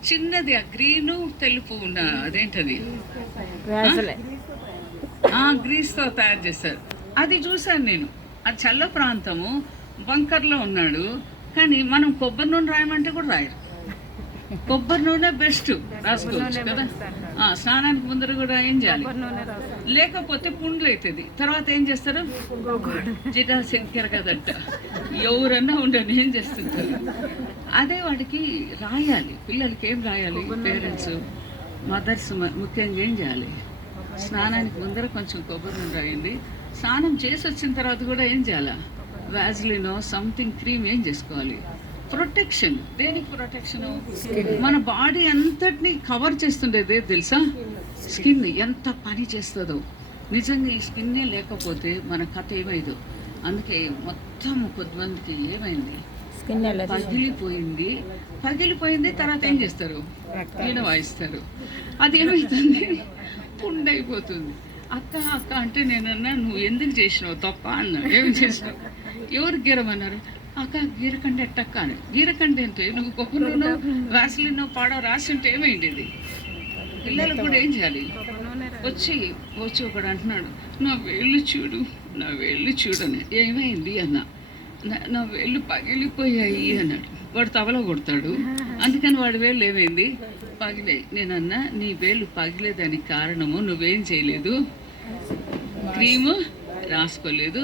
చిన్నది ఆ గ్రీను తెలుపు ఉన్న అదేంటది గ్రీస్తో తయారు చేస్తారు. అది చూశాను నేను. అది చల్ల ప్రాంతము, బంకర్లో ఉన్నాడు. కానీ మనం కొబ్బరి నూనె రాయమంటే కూడా రాయరు. కొబ్బరి నూనె బెస్ట్ రాసుకోవచ్చు కదా. స్నానానికి ముందర కూడా ఏం చేయాలి? లేకపోతే పుండ్లు అవుతుంది. తర్వాత ఏం చేస్తారు? జిడ్డా శంకర కదట, ఎవరన్నా ఉండని ఏం చేస్తుంటారు. అదే వాడికి రాయాలి. పిల్లలకి ఏం రాయాలి? పేరెంట్స్, మదర్స్ ముఖ్యంగా ఏం చేయాలి? స్నానానికి ముందర కొంచెం కొబ్బరి నూనె రాయండి. స్నానం చేసి వచ్చిన తర్వాత కూడా ఏం చేయాలా? వ్యాజ్లినో సంథింగ్ క్రీమ్ ఏం చేసుకోవాలి? ప్రొటెక్షన్. దేనికి ప్రొటెక్షను? మన బాడీ అంతటిని కవర్ చేస్తుండేదే తెలుసా? స్కిన్ ఎంత పని చేస్తుందో. నిజంగా ఈ స్కిన్నే లేకపోతే మన కథ ఏమైందో. అందుకే మొత్తం కొద్దిమందికి ఏమైంది? పగిలిపోయింది. తర్వాత ఏం చేస్తారు? వీణ వాయిస్తారు. అది ఏమవుతుంది? పుండైపోతుంది. అక్క అంటే నేనన్నా నువ్వు ఎందుకు చేసినావు తప్ప అన్నా. ఏమి చేసినావు? ఎవరు గీరమన్నారు? అక్క గీరకంటే ఎట్టక్క అని. గీరకంటే అంటే నువ్వు కొబ్బరిలో వ్యాసలినో పాడో రాసి ఉంటే ఏమైంది? ఇది పిల్లలకు కూడా ఏం చేయాలి? వచ్చి ఒకడు అంటున్నాడు, నా వేళ్ళు చూడు అని. ఏమైంది అన్న? నా వేళ్ళు పగిలిపోయాయి అన్నాడు. వాడు తబలా కొడతాడు. అందుకని వాడి వేళ్ళు ఏమైంది? పగిలాయి. నేనన్నా నీ వేళ్ళు పగిలేదానికి కారణము నువ్వేం చేయలేదు, క్రీము రాసుకోలేదు.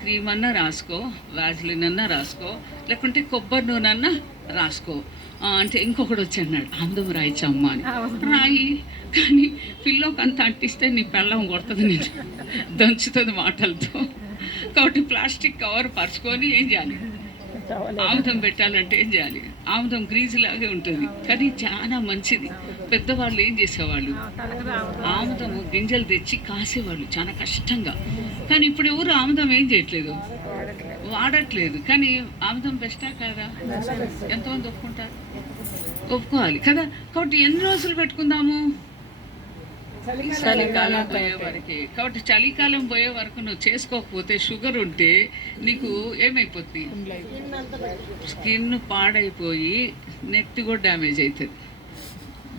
క్రీమ్ అన్నా రాసుకో, వ్యాజ్లిన్ అన్నా రాసుకో, లేకుంటే కొబ్బరి నూనె అన్నా రాసుకో అంటే ఇంకొకటి వచ్చి అన్నాడు, అందం రాయిచ్చమ్మ అని. రాయి, కానీ పిల్లోకి అంత అంటిస్తే నీ పెళ్ళం కొడుతుంది, నేను దంచుతుంది మాటలతో. కాబట్టి ప్లాస్టిక్ కవర్ పరుచుకొని ఏం చేయాలి? ఆముదం పెట్టాలంటే ఏం చేయాలి? ఆముదం గ్రీజు లాగే ఉంటుంది, కానీ చాలా మంచిది. పెద్దవాళ్ళు ఏం చేసేవాళ్ళు? ఆముదము గింజలు తెచ్చి కాసేవాళ్ళు చాలా కష్టంగా. కానీ ఇప్పుడు ఎవరు ఆముదం ఏం చేయట్లేదు, వాడట్లేదు. కానీ ఆముదం బెస్టా కాదా? ఎంతమంది ఒప్పుకుంటారు? ఒప్పుకోవాలి కదా. కాబట్టి ఎన్ని రోజులు పెట్టుకుందాము? చలికాలం పోయే వరకే. కాబట్టి చలికాలం పోయే వరకు నువ్వు చేసుకోకపోతే, షుగర్ ఉంటే నీకు ఏమైపోతుంది? స్కిన్ పాడైపోయి నెత్తి కూడా డ్యామేజ్ అవుతుంది,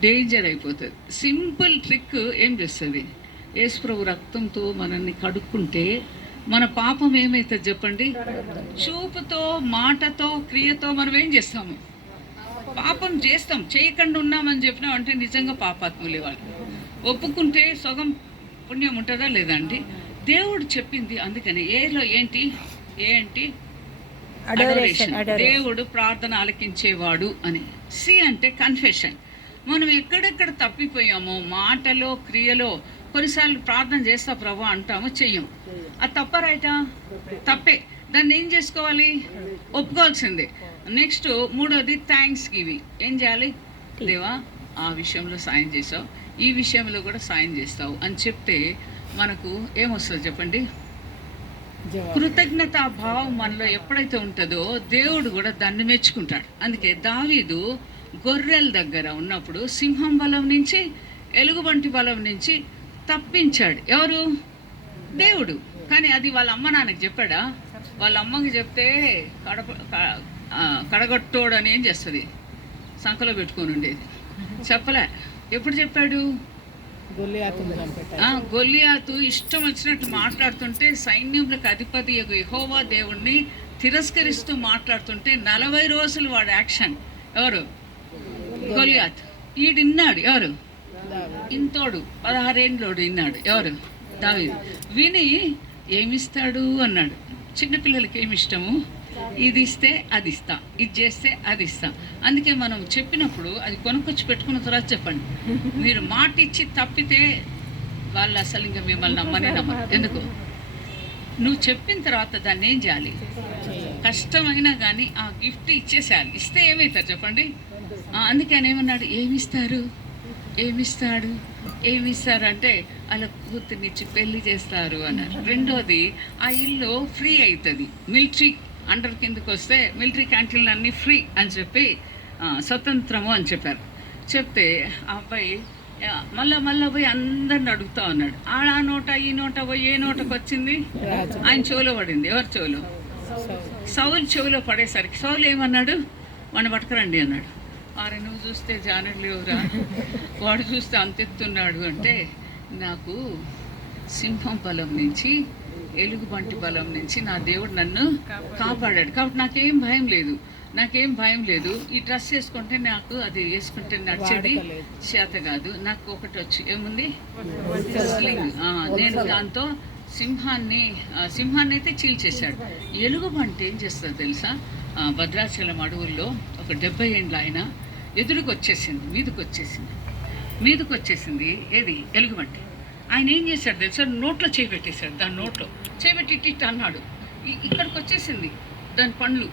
డేంజర్ అయిపోతుంది. సింపుల్ ట్రిక్ ఏం చేస్తుంది? యేసుప్రభు రక్తంతో మనల్ని కడుక్కుంటే మన పాపం ఏమవుతుంది చెప్పండి? చూపుతో, మాటతో, క్రియతో మనం ఏం చేస్తాము? పాపం చేస్తాం. చేయకుండా ఉన్నామని చెప్పినాం అంటే నిజంగా పాపాత్ములే వాళ్ళు. ఒప్పుకుంటే సగం పుణ్యం ఉంటుందా లేదా అండి? దేవుడు చెప్పింది అందుకని ఏలో ఏంటి అడోరేషన్. దేవుడు ప్రార్థన ఆలకించేవాడు అని. సి అంటే కన్ఫెషన్. మనం ఎక్కడెక్కడ తప్పిపోయామో మాటలో, క్రియలో, కొన్నిసార్లు ప్రార్థన చేస్తా ప్రభు అంటాము, చెయ్యం. అది తప్ప రైటా? తప్పే. దాన్ని ఏం చేసుకోవాలి? ఒప్పుకోవాల్సిందే. నెక్స్ట్ మూడోది థ్యాంక్స్ గివింగ్. ఏం చేయాలి? దేవా ఆ విషయంలో సాయం చేసావు, ఈ విషయంలో కూడా సాయం చేస్తావు అని చెప్తే మనకు ఏమొస్తుంది చెప్పండి? కృతజ్ఞతా భావం మనలో ఎప్పుడైతే ఉంటుందో దేవుడు కూడా దాన్ని మెచ్చుకుంటాడు. అందుకే దావీదు గొర్రెల దగ్గర ఉన్నప్పుడు సింహం బలం నుంచి, ఎలుగుబంటి బలం నుంచి తప్పించాడు. ఎవరు? దేవుడు. కానీ అది వాళ్ళ అమ్మ నాన్నకి చెప్పాడా? వాళ్ళ అమ్మకి చెప్తే కడగొట్టోడు అని ఏం చేస్తుంది? సంకలో పెట్టుకొని ఉండేది. చెప్పలే. ఎప్పుడు చెప్పాడు? గొల్లియాతు ఇష్టం వచ్చినట్టు మాట్లాడుతుంటే, సైన్యములకు అధిపతి యెహోవా దేవుణ్ణి తిరస్కరిస్తూ మాట్లాడుతుంటే 40 రోజులు వాడు యాక్షన్. ఎవరు? గొల్లియాత్. ఈడిన్నాడు. ఎవరు? ఇంతోడు 16 ఏళ్ళోడు విన్నాడు. ఎవరు? దావీదు. విని ఏమిస్తాడు అన్నాడు. చిన్నపిల్లలకి ఏమి ఇష్టము? ఇది ఇస్తే అది ఇస్తా, ఇది చేస్తే అది ఇస్తా. అందుకే మనం చెప్పినప్పుడు అది కొనుక్కొచ్చి పెట్టుకున్న తర్వాత చెప్పండి. మీరు మాట ఇచ్చి తప్పితే వాళ్ళు అసలు ఇంకా మిమ్మల్ని నమ్మనే నమ్మరు. ఎందుకు? నువ్వు చెప్పిన తర్వాత దాన్ని ఏం చేయాలి? కష్టమైనా కానీ ఆ గిఫ్ట్ ఇచ్చేసేయాలి. ఇస్తే ఏమవుతారు చెప్పండి? అందుకే ఆయన ఏమన్నాడు? ఏమిస్తారు అంటే అలా కూతుర్నిచ్చి పెళ్లి చేస్తారు అన్నారు. రెండోది ఆ ఇల్లు ఫ్రీ అవుతుంది. మిలిటరీ అండర్ కిందకి వస్తే మిలిటరీ క్యాంటీన్లు అన్నీ ఫ్రీ అని చెప్పి స్వతంత్రము అని చెప్పారు. చెప్తే ఆ అబ్బాయి మళ్ళా పోయి అందరిని అడుగుతా ఉన్నాడు. ఆ నోట ఈ నోట పోయి ఏ నోటకు వచ్చింది? ఆయన చెవులో పడింది. ఎవరి చెవులో? సౌలు చెవులో పడేసరికి సౌలు ఏమన్నాడు? వాడిని పట్టుకురండి అన్నాడు. వారు నువ్వు చూస్తే జానర్లు ఎవరా, వాడు చూస్తే అంతెత్తున్నాడు అంటే, నాకు సింహం బలం నుంచి, ఎలుగుబంటి బలం నుంచి నా దేవుడు నన్ను కాపాడాడు. కాబట్టి నాకేం భయం లేదు. ఈ డ్రెస్ వేసుకుంటే నాకు అది వేసుకుంటే నడిచేది చేత కాదు. నాకు ఒకటి వచ్చి ఏముంది? నేను దాంతో సింహాన్ని అయితే చీల్చేశాడు. ఎలుగుబంటి ఏం చేస్తుందో తెలుసా? భద్రాచలం అడవుల్లో ఒక 70 ఏండ్ల ఆయన మీదకి వచ్చేసింది. ఏది? ఎలుగుబంటి. ఆయన ఏం చేశాడు తెలుసా? నోట్లో చేపెట్టేశాడు. దాని నోట్లో చేపెట్టి అన్నాడు. ఇక్కడికి వచ్చేసింది దాని పండ్లు,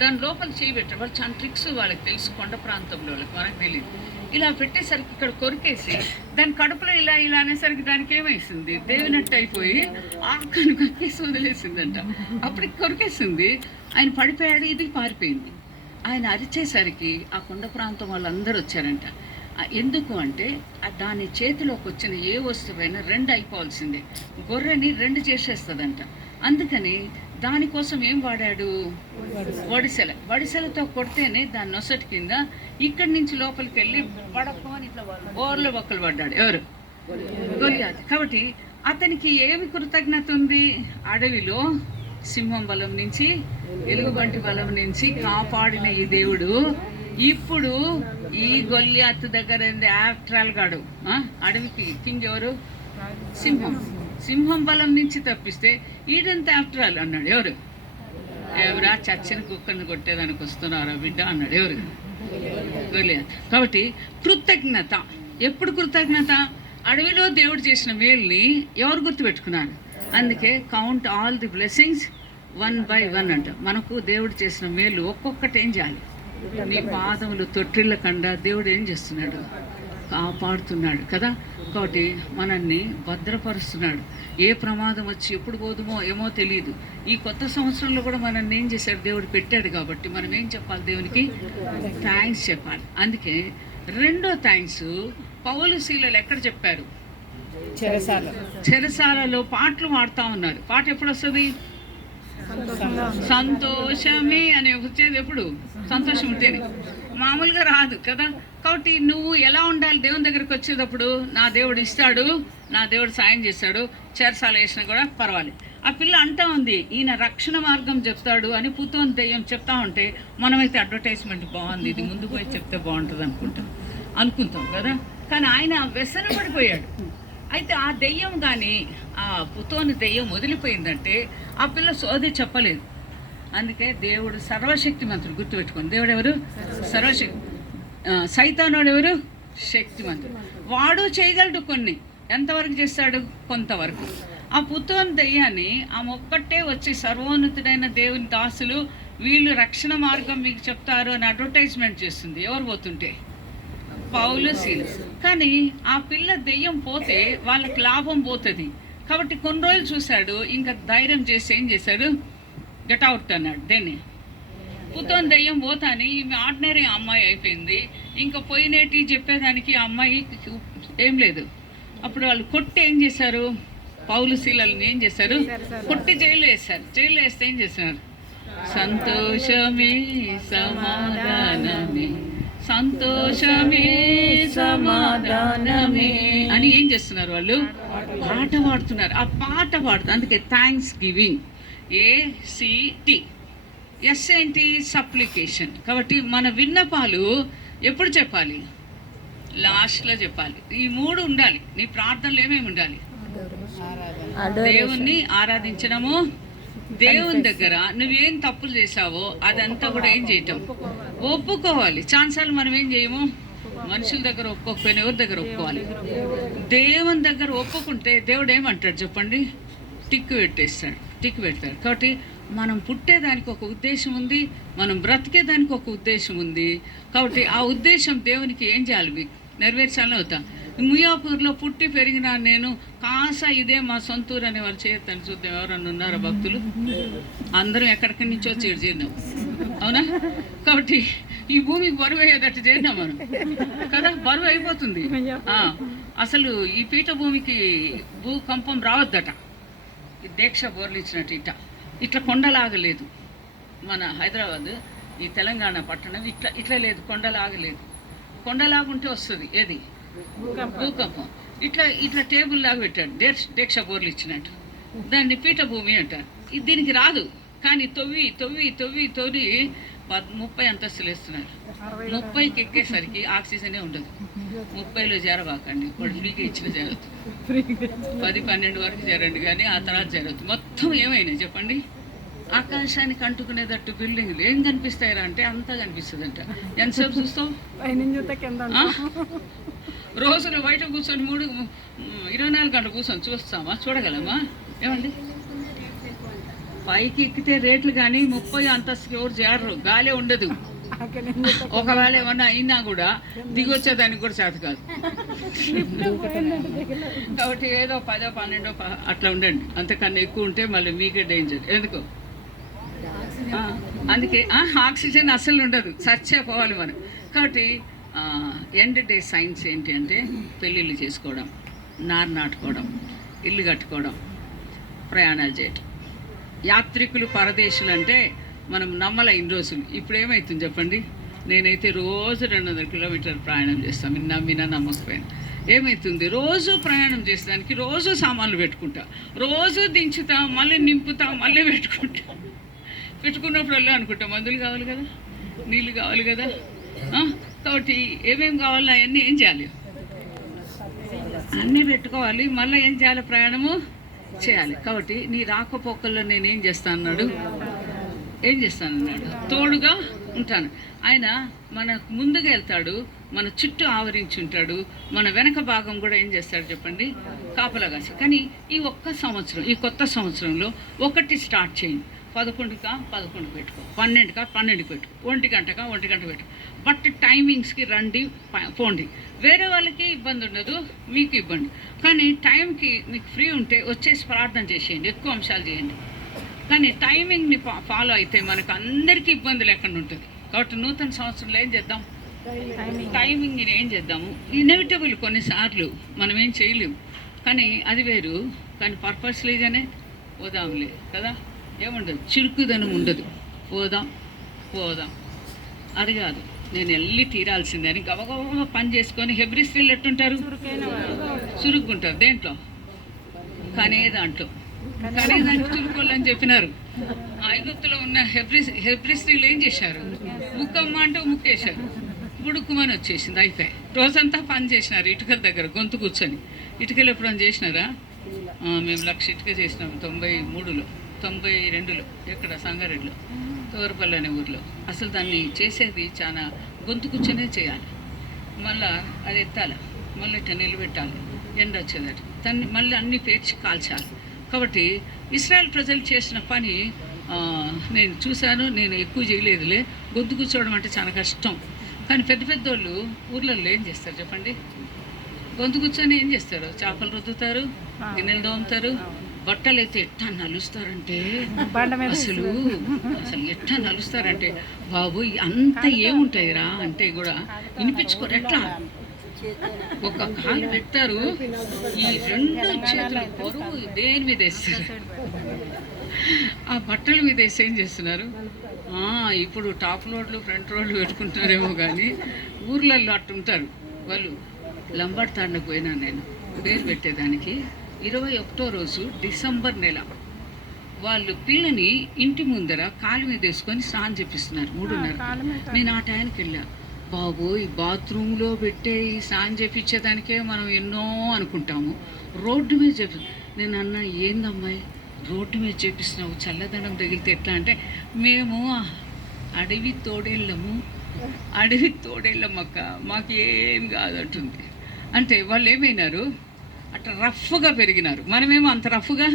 దాని లోపల చేయబెట్టాడు. వాళ్ళు చాలా ట్రిక్స్ వాళ్ళకి తెలుసు, కొండ ప్రాంతంలో వాళ్ళకి, మనకు తెలియదు. ఇలా పెట్టేసరికి ఇక్కడ కొరికేసి దాని కడుపులో ఇలా అనేసరికి దానికి ఏమైసింది? దేవినట్టు అయిపోయి ఆకలి కక్కేసి వదిలేసిందంట. అప్పటికి కొరికేసింది. ఆయన పడిపోయాడు, ఇది పారిపోయింది. ఆయన అరిచేసరికి ఆ కొండ ప్రాంతం వాళ్ళందరూ వచ్చారంట. ఎందుకు అంటే దాని చేతిలోకి వచ్చిన ఏ వస్తువైనా 2 అయిపోవాల్సిందే. గొర్రెని 2 చేసేస్తుందంట. అందుకని దానికోసం ఏం వాడాడు? వడిసెలతో కొడితేనే దాని నొసటి కింద ఇక్కడి నుంచి లోపలికి వెళ్ళి పడకమని ఇట్లా ఓర్లో ఒక్కలు పడ్డాడు. ఎవరు? గొలియాతు. కాబట్టి అతనికి ఏమి కృతజ్ఞత ఉంది? అడవిలో సింహం బలం నుంచి, ఎలుగుబంటి బలం నుంచి కాపాడిన ఈ దేవుడు ఇప్పుడు ఈ గొల్లియాతు దగ్గర ఆఫ్టరాల్ గాడు. అడవికి కింగ్ ఎవరు? సింహం బలం నుంచి తప్పిస్తే ఈడంతా ఆఫ్టరాల్ అన్నాడు. ఎవరా చచ్చిన కుక్కను కొట్టేదానికి వస్తున్నారా బిడ్డ అన్నాడు. ఎవరు? గొల్లియాతు. కాబట్టి కృతజ్ఞత. ఎప్పుడు కృతజ్ఞత? అడవిలో దేవుడు చేసిన మేల్ని ఎవరు గుర్తుపెట్టుకున్నారు? అందుకే కౌంట్ ఆల్ ది బ్లెస్సింగ్స్ 1 అంట. మనకు దేవుడు చేసిన మేలు ఒక్కొక్కటి ఏం చేయాలి? నీ పాదములు తొట్టిళ్ళ కండా దేవుడు ఏం చేస్తున్నాడు? కాపాడుతున్నాడు కదా. కాబట్టి మనల్ని భద్రపరుస్తున్నాడు. ఏ ప్రమాదం వచ్చి ఎప్పుడు పోదుమో ఏమో తెలియదు. ఈ కొత్త సంవత్సరంలో కూడా మనల్ని ఏం చేశాడు? దేవుడు పెట్టాడు. కాబట్టి మనం ఏం చెప్పాలి? దేవునికి థ్యాంక్స్ చెప్పాలి. అందుకే రెండో థ్యాంక్స్ పౌలు శీలలు ఎక్కడ చెప్పారు? చెరసాలలో పాటలు పాడుతూ ఉన్నారు. పాట ఎప్పుడు వస్తుంది? సంతోషమే అని వచ్చేది ఎప్పుడు? సంతోషం ఉంటేనే, మామూలుగా రాదు కదా. కాబట్టి నువ్వు ఎలా ఉండాలి? దేవుని దగ్గరికి వచ్చేటప్పుడు నా దేవుడు ఇస్తాడు, నా దేవుడు సాయం చేస్తాడు, చెరసాల వేసినా కూడా పర్వాలేదు. ఆ పిల్ల అంటా ఉంది ఈయన రక్షణ మార్గం చెప్తాడు అని పుతోని దెయ్యం చెప్తా ఉంటే మనమైతే అడ్వర్టైజ్మెంట్ బాగుంది, ఇది ముందు పోయి చెప్తే బాగుంటుంది అనుకుంటాం కదా. కానీ ఆయన వ్యసన పడిపోయాడు. అయితే ఆ దెయ్యం కానీ ఆ పుతోని దెయ్యం వదిలిపోయిందంటే ఆ పిల్ల సోది చెప్పలేదు. అందుకే దేవుడు సర్వశక్తిమంతుడు. గుర్తుపెట్టుకోండి, దేవుడు ఎవరు? సర్వశక్తి. సైతానుడు ఎవరు? శక్తిమంతుడు. వాడు చేయగలడు కొన్ని. ఎంతవరకు చేస్తాడు? కొంతవరకు. ఆ పుతోని దెయ్యాన్ని ఆమె ఒక్కటే వచ్చి సర్వోన్నతుడైన దేవుని దాసులు వీళ్ళు రక్షణ మార్గం మీకు చెప్తారు అని అడ్వర్టైజ్మెంట్ చేస్తుంది. ఎవరు పోతుంటే? పౌలు శీల. కానీ ఆ పిల్ల దెయ్యం పోతే వాళ్ళకి లాభం పోతుంది కాబట్టి కొన్ని రోజులు చూశాడు. ఇంకా ధైర్యం చేసి ఏం చేశాడు? గెట్ అవుట్ అన్నాడు. దేన్ని? పుతోని దెయ్యం పోతాని ఈమె ఆర్డినరీ అమ్మాయి అయిపోయింది. ఇంకా పోయినేటి చెప్పేదానికి ఆ అమ్మాయి ఏం లేదు. అప్పుడు వాళ్ళు కొట్టి ఏం చేశారు? పౌలు శీలని ఏం చేశారు? కొట్టి జైలు వేశారు. జైలు వేస్తే ఏం చేశారు? సంతోషమే సమాధానమే, సంతోషమే సమాధానమే అని ఏం చేస్తున్నారు? వాళ్ళు పాట పాడుతున్నారు. ఆ పాట పాడుతున్నారు. అందుకే థ్యాంక్స్ గివింగ్. ACT. ఎస్ ఏంటి? సప్లికేషన్. కాబట్టి మన విన్నపాలు ఎప్పుడు చెప్పాలి? లాస్ట్లో చెప్పాలి. ఈ 3 ఉండాలి. నీ ప్రార్థనలు ఏమేమి ఉండాలి? దేవుణ్ణి ఆరాధించడము, దేవుని దగ్గర నువ్వేం తప్పులు చేసావో అదంతా కూడా ఏం చేయటం? ఒప్పుకోవాలి. ఛాన్సాలు మనం ఏం చేయము? మనుషుల దగ్గర ఒప్పుకోకపోయినా ఎవరి దగ్గర ఒప్పుకోవాలి? దేవుని దగ్గర ఒప్పుకుంటే దేవుడు ఏమంటాడు చెప్పండి? టిక్కు పెట్టేస్తాడు. టిక్కు పెడతాడు. కాబట్టి మనం పుట్టేదానికి ఒక ఉద్దేశం ఉంది, మనం బ్రతికేదానికి ఒక ఉద్దేశం ఉంది. కాబట్టి ఆ ఉద్దేశం దేవునికి ఏం చేయాలి? నెరవేర్చాలని అవుతా. ముయాపూర్లో పుట్టి పెరిగిన నేను కాసా ఇదే మా సొంతూరు అనే వాళ్ళు చేయొద్దని చూద్దాం. ఎవరన్నా ఉన్నారా భక్తులు? అందరం ఎక్కడికి నుంచో చేరినాం, అవునా? కాబట్టి ఈ భూమికి బరువు అయ్యేటట్టు చేరినాం మనం కదా. బరువు అయిపోతుంది. అసలు ఈ పీఠ భూమికి భూకంపం రావద్దట. దీక్ష బోర్లిచ్చినట్టు ఇట్లా కొండలాగలేదు. మన హైదరాబాద్ ఈ తెలంగాణ పట్టణం ఇట్లా లేదు, కొండలాగలేదు. కొండలాగుంటే వస్తుంది ఏది? భూకంపం. ఇట్లా టేబుల్ లాగా పెట్టాడు. దీక్ష బోర్లు ఇచ్చినట్టు. దాన్ని పీఠభూమి అంటారు. దీనికి రాదు. కానీ తొవ్వి 30 అంతస్తులు వేస్తున్నారు. 30కి ఎక్కేసరికి ఆక్సిజనే ఉండదు. 30లో చేరబాకండి. వాడు ఫ్రీగా ఇచ్చిన జరగదు. 10-12 వరకు జరండి, కానీ ఆ తర్వాత జరగదు. మొత్తం ఏమైనా చెప్పండి? ఆకాశానికి అంటుకునేటట్టు బిల్డింగ్లు ఏం కనిపిస్తాయిరా అంటే అంతా కనిపిస్తుంది అంట. ఎంతసేపు చూస్తావు? రోజున బయట కూర్చొని 24 గంటలు కూర్చొని చూస్తామా? చూడగలమా? ఏమండి? పైకి ఎక్కితే రేట్లు కానీ 30 అంతస్తుకి ఎవరు చేరరు. గాలే ఉండదు. ఒకవేళ ఏమన్నా అయినా కూడా దిగొచ్చేదానికి కూడా చేత కాదు. కాబట్టి ఏదో 10-12 అట్లా ఉండండి. అంతకన్నా ఎక్కువ ఉంటే మళ్ళీ మీకే డేంజర్. ఎందుకు? అందుకే ఆక్సిజన్ అసలు ఉండదు. చచ్చిపోవాలి మనం. కాబట్టి ఎండ్ డే సైన్స్ ఏంటి అంటే పెళ్ళిళ్ళు చేసుకోవడం, నాటుకోవడం, ఇల్లు కట్టుకోవడం, ప్రయాణాలు చేయటం. యాత్రికులు పరదేశులు అంటే మనం నమ్మలే ఇన్ని రోజులు. ఇప్పుడు ఏమవుతుంది చెప్పండి? నేనైతే రోజు 200 కిలోమీటర్లు ప్రయాణం చేస్తాను. నమ్మినా నమ్మకపోయినా ఏమవుతుంది? రోజు ప్రయాణం చేసేదానికి రోజు సామాన్లు పెట్టుకుంటా, రోజు దించుతా, మళ్ళీ నింపుతా, మళ్ళీ పెట్టుకున్నప్పుడు అనుకుంటా మందులు కావాలి కదా, నీళ్ళు కావాలి కదా. కాబట్టి ఏమేమి కావాలో అవన్నీ ఏం చేయాలి? అన్నీ పెట్టుకోవాలి. మళ్ళీ ఏం చేయాలి? ప్రయాణము చేయాలి. కాబట్టి నీ రాకపోకల్లో నేనేం చేస్తానన్నాడు? తోడుగా ఉంటాను. ఆయన మన ముందుగా వెళ్తాడు, మన చుట్టూ ఆవరించి ఉంటాడు, మన వెనక భాగం కూడా ఏం చేస్తాడు చెప్పండి? కాపలా కాసి. కానీ ఈ ఒక్క సంవత్సరం, ఈ కొత్త సంవత్సరంలో ఒకటి స్టార్ట్ చేయండి. 11 పెట్టుకో, 12 పెట్టుకో, 1 గంట పెట్టుకో. బట్ టైమింగ్స్కి రండి, పోండి. వేరే వాళ్ళకి ఇబ్బంది ఉండదు, మీకు ఇబ్బంది. కానీ టైంకి మీకు ఫ్రీ ఉంటే వచ్చేసి ప్రార్థన చేసేయండి, ఎక్కువ అంశాలు చేయండి. కానీ టైమింగ్ని ఫాలో అయితే మనకు అందరికీ ఇబ్బంది లేకుండా ఉంటుంది. కాబట్టి నూతన సంవత్సరంలో ఏం చేద్దాం? టైమింగ్ని ఏం చేద్దాము? ఇన్ఎవిటబుల్ కొన్నిసార్లు మనం ఏం చేయలేము, కానీ అది వేరు. కానీ పర్పస్లీగానే పోదాంలే కదా, ఏముండదు, చిరుకుదనం ఉండదు. పోదాం అది కాదు, నేను వెళ్ళి తీరాల్సిందే అని గబగబ పని చేసుకొని. హెబ్రీ స్త్రీలు ఎట్టుంటారు? చురుగ్గుంటారు. దేంట్లో? దాంట్లో చురుకోళ్ళు అని చెప్పినారు. ఐగుప్తులో ఉన్న హెబ్రీ స్త్రీలు ఏం చేశారు? ముక్కమ్మ అంటే ముక్కేశారు, గుడుక్కుమని వచ్చేసింది, అయిపోయి. రోజంతా పని చేసినారు ఇటుకల దగ్గర గొంతు కూర్చొని. ఇటుకలు ఎప్పుడైనా చేసినారా? మేము 1,00,000 ఇటుక చేసినాము 93లో, 92లో. ఎక్కడ? సంగారెడ్డిలో, తోరపల్లి అనే ఊర్లో. అసలు దాన్ని చేసేది చాలా గొంతు కూర్చొనే చేయాలి. మళ్ళీ అది ఎత్తాలి, మళ్ళీ ఇట్లా నిలబెట్టాలి, ఎండ వచ్చేదట, దాన్ని మళ్ళీ అన్నీ పేర్చి కాల్చాలి. కాబట్టి ఇశ్రాయేల్ ప్రజలు చేసిన పని నేను చూశాను. నేను ఎక్కువ చేయలేదులే. గొంతు కూర్చోవడం అంటే చాలా కష్టం. కానీ పెద్ద పెద్దోళ్ళు ఊర్లలో ఏం చేస్తారు చెప్పండి? గొంతు కూర్చొని ఏం చేస్తారు? చేపలు రుద్దుతారు, గిన్నెలు దోముతారు. బట్టలు అయితే ఎట్టా నలుస్తారంటే, అసలు ఎట్టా నలుస్తారంటే, బాబు అంత ఏముంటాయిరా అంటే కూడా వినిపించుకోరు. ఎట్లా ఒక కాలు పెడతారు, ఈ 2 చేతులు పొరుగు దేని మీద వేస్తారు, ఆ బట్టల మీద వేసి ఏం చేస్తున్నారు? ఇప్పుడు టాప్ లోడ్లు ఫ్రంట్ రోడ్లు పెట్టుకుంటారేమో, కానీ ఊర్లలో అట్టుంటారు వాళ్ళు. లంబాడి తాండకు పోయినా నేను పేరు పెట్టేదానికి. 21వ రోజు డిసెంబర్ నెల వాళ్ళు పిల్లని ఇంటి ముందర కాలు మీద వేసుకొని స్నానం చేపిస్తున్నారు 3:30. నేను ఆ టైంకి వెళ్ళా. బాబోయ్, బాత్రూంలో పెట్టే ఈ స్నానం చేపించేదానికే మనం ఎన్నో అనుకుంటాము, రోడ్డు మీద చెప్పి. నేను అన్నా, ఏందమ్మాయి రోడ్డు మీద చేపిస్తున్నావు, చల్లదనం తగిలితే ఎట్లా అంటే, మేము అడవి తోడేళ్ళమక్క, మాకు ఏం కాదంటుంది. అంటే వాళ్ళు ఏమైనారు? అట్లా రఫ్గా పెరిగినారు. మనమేమో అంత రఫ్గా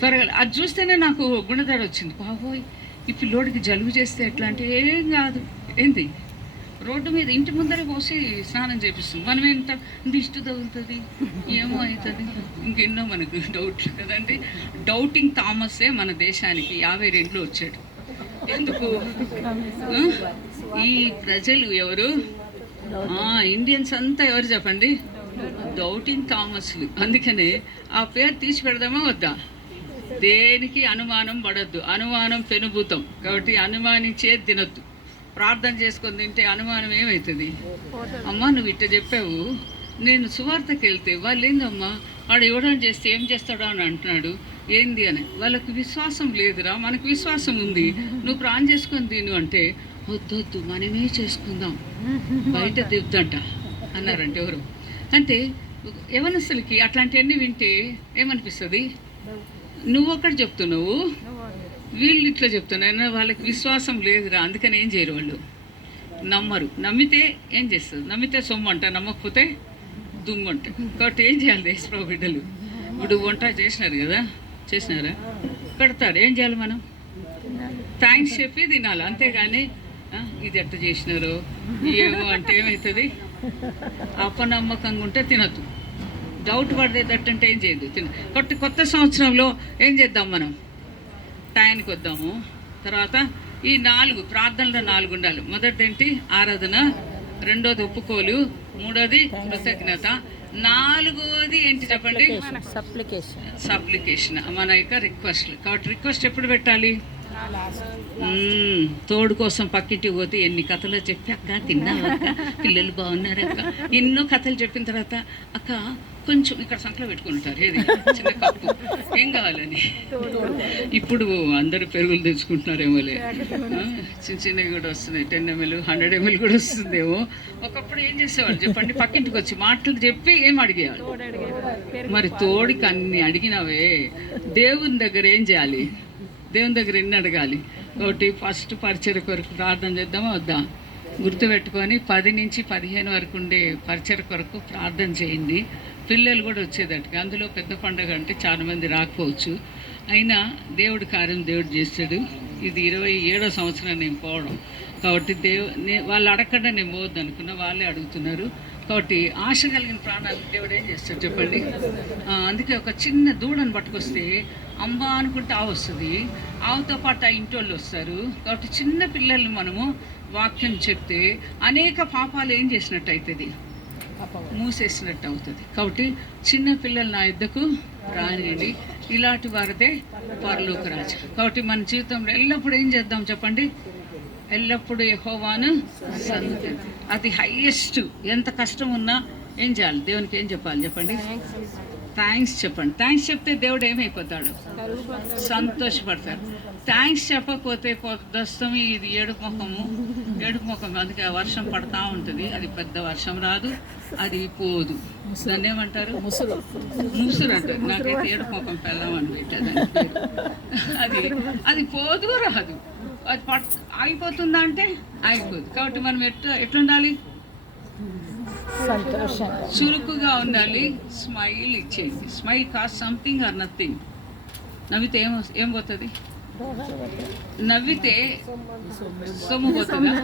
పెరగాలి. అది చూస్తేనే నాకు గుణదడ వచ్చింది. బాబోయ్, ఈ పిల్లోడికి జలుబు చేస్తే ఎట్లా అంటే, ఏం కాదు. ఏంది రోడ్డు మీద ఇంటి ముందరే పోసి స్నానం చేపిస్తుంది. మనం ఎంత దిష్టి తగులుతుంది, ఏమో అవుతుంది, ఇంకెన్నో మనకు డౌట్లు కదండి. డౌటింగ్ థామసే మన దేశానికి 52లో వచ్చాడు. ఎందుకు? ఈ ప్రజలు ఎవరు? ఇండియన్స్ అంతా ఎవరు చెప్పండి? డౌటింగ్ థామస్లు. అందుకనే ఆ పేరు తీసి పెడదామా వద్దా? దేనికి అనుమానం పడద్దు, అనుమానం పెనుభూతం. కాబట్టి అనుమానించే తినొద్దు. ప్రార్థన చేసుకొని తింటే అనుమానం ఏమవుతుంది? అమ్మ నువ్వు ఇట్ట చెప్పావు, నేను సువార్తకి వెళ్తే వాళ్ళు ఏందమ్మా వాడు ఇవ్వడం చేస్తే ఏం చేస్తాడో అని అంటున్నాడు, ఏంది అని. వాళ్ళకి విశ్వాసం లేదురా, మనకు విశ్వాసం ఉంది, నువ్వు ప్రార్థన చేసుకొని తిను అంటే, వద్దొద్దు మనమే చేసుకుందాం, బయట దిద్దంట అన్నారంటే ఎవరు అంటే యవనస్తులకి అట్లాంటివన్నీ వింటే ఏమనిపిస్తుంది? నువ్వు ఒక్కటి చెప్తున్నావు, వీళ్ళు ఇట్లా చెప్తున్నారు. వాళ్ళకి విశ్వాసం లేదురా, అందుకని ఏం చేయరు వాళ్ళు, నమ్మరు. నమ్మితే ఏం చేస్తుంది? నమ్మితే సొమ్ము అంట, నమ్మకపోతే దుమ్ము అంట. కాబట్టి ఏం చేయాలి దేశప్రభు బిడ్డలు? ఇప్పుడు వంట చేసినారు కదా, చేసినారా, పెడతారు. ఏం చేయాలి మనం? థ్యాంక్స్ చెప్పి తినాలి, అంతేగాని ఇది ఎట్ట చేసినారు ఏమో అంటే ఏమవుతుంది? అపనమ్మకంగా ఉంటే తినద్దు. డౌట్ పడేటట్టంటే ఏం చేయదు, కాబట్టి కొత్త సంవత్సరంలో ఏం చేద్దాం మనం? టైంకి వద్దాము. తర్వాత ఈ 4 ప్రార్థనలో 4 ఉండాలి. మొదటిది ఏంటి? ఆరాధన. రెండోది ఒప్పుకోలు. మూడోది కృతజ్ఞత. 4వది ఏంటి చెప్పండి? సప్లికేషన్, మన యొక్క రిక్వెస్ట్లు. కాబట్టి రిక్వెస్ట్ ఎప్పుడు పెట్టాలి? తోడు కోసం పక్కింటికి పోతే ఎన్ని కథలు చెప్పి, అక్క తిన్నావక్క, పిల్లలు బాగున్నారక్క, ఎన్నో కథలు చెప్పిన తర్వాత అక్క కొంచెం ఇక్కడ సంకలో పెట్టుకుంటారు, ఏది చిన్న కప్పు, ఏం కావాలని. ఇప్పుడు అందరూ పెరుగులు తెచ్చుకుంటున్నారేమోలే, చిన్న చిన్నవి కూడా వస్తున్నాయి, 10 ml 100 ml కూడా వస్తుందేమో. ఒకప్పుడు ఏం చేసేవాళ్ళు చెప్పండి? పక్కింటికి వచ్చి మాటలు చెప్పి ఏం అడిగేవాళ్ళు. మరి తోడికి అన్ని అడిగినవే, దేవుని దగ్గర ఏం చేయాలి? దేవుని దగ్గర ఎన్ని అడగాలి? కాబట్టి ఫస్ట్ పరిచర్య కొరకు ప్రార్థన చేద్దామా వద్దా? గుర్తుపెట్టుకొని 10 నుంచి 15 వరకు ఉండే పరిచర్య కొరకు ప్రార్థన చేయండి. పిల్లలు కూడా వచ్చేదట్టుగా. అందులో పెద్ద పండగ అంటే చాలామంది రాకపోవచ్చు, అయినా దేవుడి కార్యం దేవుడు చేస్తాడు. ఇది 27వ సంవత్సరం నేను పోవడం కాబట్టి వాళ్ళు అడగకుండా నేను పోవద్దు అనుకున్నా, వాళ్ళే అడుగుతున్నారు. కాబట్టి ఆశ కలిగిన ప్రాణాలు దేవుడు ఏం చేస్తాడు చెప్పండి. అందుకే ఒక చిన్న దూడను పట్టుకొస్తే అంబా అనుకుంటే ఆవు వస్తుంది, ఆవుతో పాటు ఆ ఇంటి వాళ్ళు వస్తారు. కాబట్టి చిన్న పిల్లల్ని మనము వాక్యం చెప్తే అనేక పాపాలు ఏం చేసినట్టు అవుతుంది, మూసేసినట్టు అవుతుంది. కాబట్టి చిన్న పిల్లలు నా యుద్ధకు రానియండి, ఇలాంటి వారిదే పరలోక రాజు. కాబట్టి మన జీవితంలో ఎల్లప్పుడూ ఏం చేద్దాం చెప్పండి, ఎల్లప్పుడూ యెహోవాను సన్నిధి, అది హైయెస్ట్. ఎంత కష్టం ఉన్నా ఏం చేయాలి, దేవునికి ఏం చెప్పాలి చెప్పండి, థ్యాంక్స్ చెప్పండి. థ్యాంక్స్ చెప్తే దేవుడు ఏమైపోతాడు, సంతోషపడతాడు. థ్యాంక్స్ చెప్పకపోతే పొద్దుస్తాము, ఇది ఏడుపు ముఖం. అందుకే ఆ వర్షం పడతా ఉంటుంది, అది పెద్ద వర్షం రాదు, అది పోదు. దాన్ని ఏమంటారు, ముసురు అంటారు. నాకైతే ఏడుపు ముఖం పెళ్ళమని పెట్టాదని. అది పోదు రాదు, అది ఆగిపోతుందా అంటే ఆగిపోదు. కాబట్టి మనం ఎట్లుండాలి, చురుకుగా ఉండాలి, స్మైల్ ఇచ్చేది. Smile cost something or nothing. నవ్వితే ఏం పోతుంది, నవ్వితే సొమ్ము పోతుందా,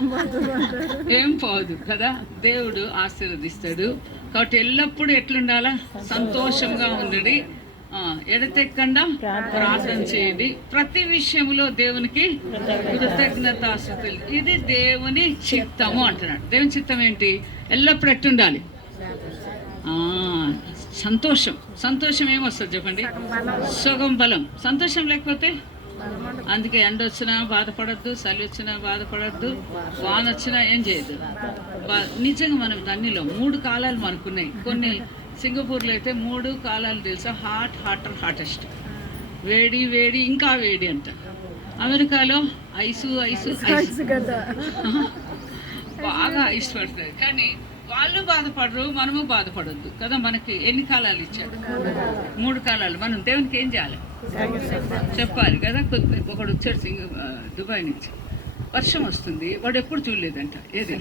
ఏం పోదు కదా. దేవుడు ఆశీర్వదిస్తాడు. కాబట్టి ఎల్లప్పుడూ ఎట్లుండాలా, సంతోషంగా ఉండడి, ఎడతెక్కకుండా ప్రార్థన చేయండి, ప్రతి విషయంలో దేవునికి కృతజ్ఞతాస్తుతులు. ఇది దేవుని చిత్తము అంటున్నాడు. దేవుని చిత్తం ఏంటి, ఎల్లప్పుడు ఎట్టుండాలి, సంతోషం ఏమొస్తుంది చెప్పండి, సుగం బలం. సంతోషం లేకపోతే, అందుకే ఎండ వచ్చినా బాధపడద్దు, చలి వచ్చినా బాధపడద్దు, వాన వచ్చినా ఏం చేయదు. నిజంగా మనం అన్నిలో 3 కాలాలు మనకున్నాయి. కొన్ని సింగపూర్లో అయితే 3 కాలాలు తెలుసా, హాటెస్ట్, వేడి ఇంకా వేడి అంట. అమెరికాలో ఐసు బాగా ఐస్ పడుతుంది. కానీ వాళ్ళు బాధపడరు, మనము బాధపడద్దు కదా. మనకి ఎన్ని కాలాలు ఇచ్చాడు, 3 కాలాలు. మనం దేవునికి ఏం చేయాలి చెప్పాలి కదా. ఒకడు వచ్చాడు దుబాయ్ నుంచి, వర్షం వస్తుంది, వాడు ఎప్పుడు చూడలేదంట. ఏది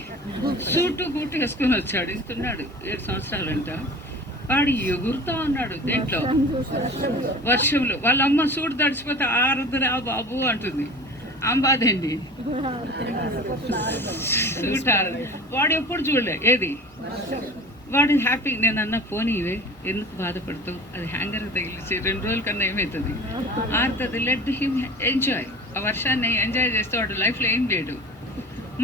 సూటు బూటు వేసుకుని వచ్చాడు, ఇస్తున్నాడు 7 సంవత్సరాలంట. వాడు ఎగురుతా ఉన్నాడు దేంట్లో, వర్షంలో. వాళ్ళ అమ్మ సూటు తడిచిపోతే ఆరదురా బాబు అంటుంది. బాధండి, సూట్ ఆరదు. వాడు ఎప్పుడు చూడలే, ఏది వాడు హ్యాపీ. నేను అన్న పోనీవే, ఎందుకు బాధపడతావు, అది హ్యాంగర్ తగిలిసి 2 రోజుల కన్నా ఏమవుతుంది, ఆరుతుంది. Let him enjoy. ఆ వర్షాన్ని ఎంజాయ్ చేస్తే వాడు లైఫ్లో ఏం లేడు,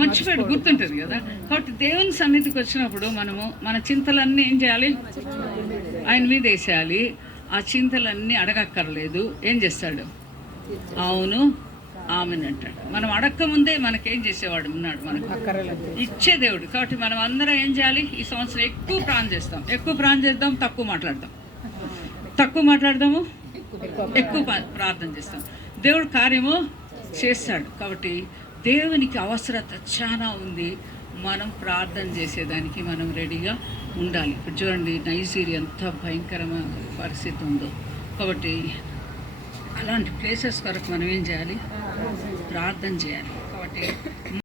మర్చిపోయాడు, గుర్తుంటుంది కదా. కాబట్టి దేవుని సన్నిధికి వచ్చినప్పుడు మనము మన చింతలన్నీ ఏం చేయాలి, ఆయన మీద వేసేయాలి. ఆ చింతలన్నీ అడగక్కర్లేదు, ఏం చేస్తాడు, అవును ఆమెను అంటాడు. మనం అడక్క ముందే మనకేం చేసేవాడు ఉన్నాడు, మనకు ఇచ్చే దేవుడు. కాబట్టి మనం అందరం ఏం చేయాలి, ఈ సంవత్సరం ఎక్కువ ప్రార్థన చేద్దాం, తక్కువ మాట్లాడదాము, ఎక్కువ ప్రార్థన చేస్తాం, దేవుడు కార్యము చేస్తాడు. కాబట్టి దేవునికి అవసరత చాలా ఉంది, మనం ప్రార్థన చేసేదానికి మనం రెడీగా ఉండాలి. ఇప్పుడు చూడండి, నైజీరియా ఎంత భయంకరమైన పరిస్థితి ఉందో. కాబట్టి అలాంటి ప్లేసెస్ వరకు మనం ఏం చేయాలి, ప్రార్థన చేయాలి. కాబట్టి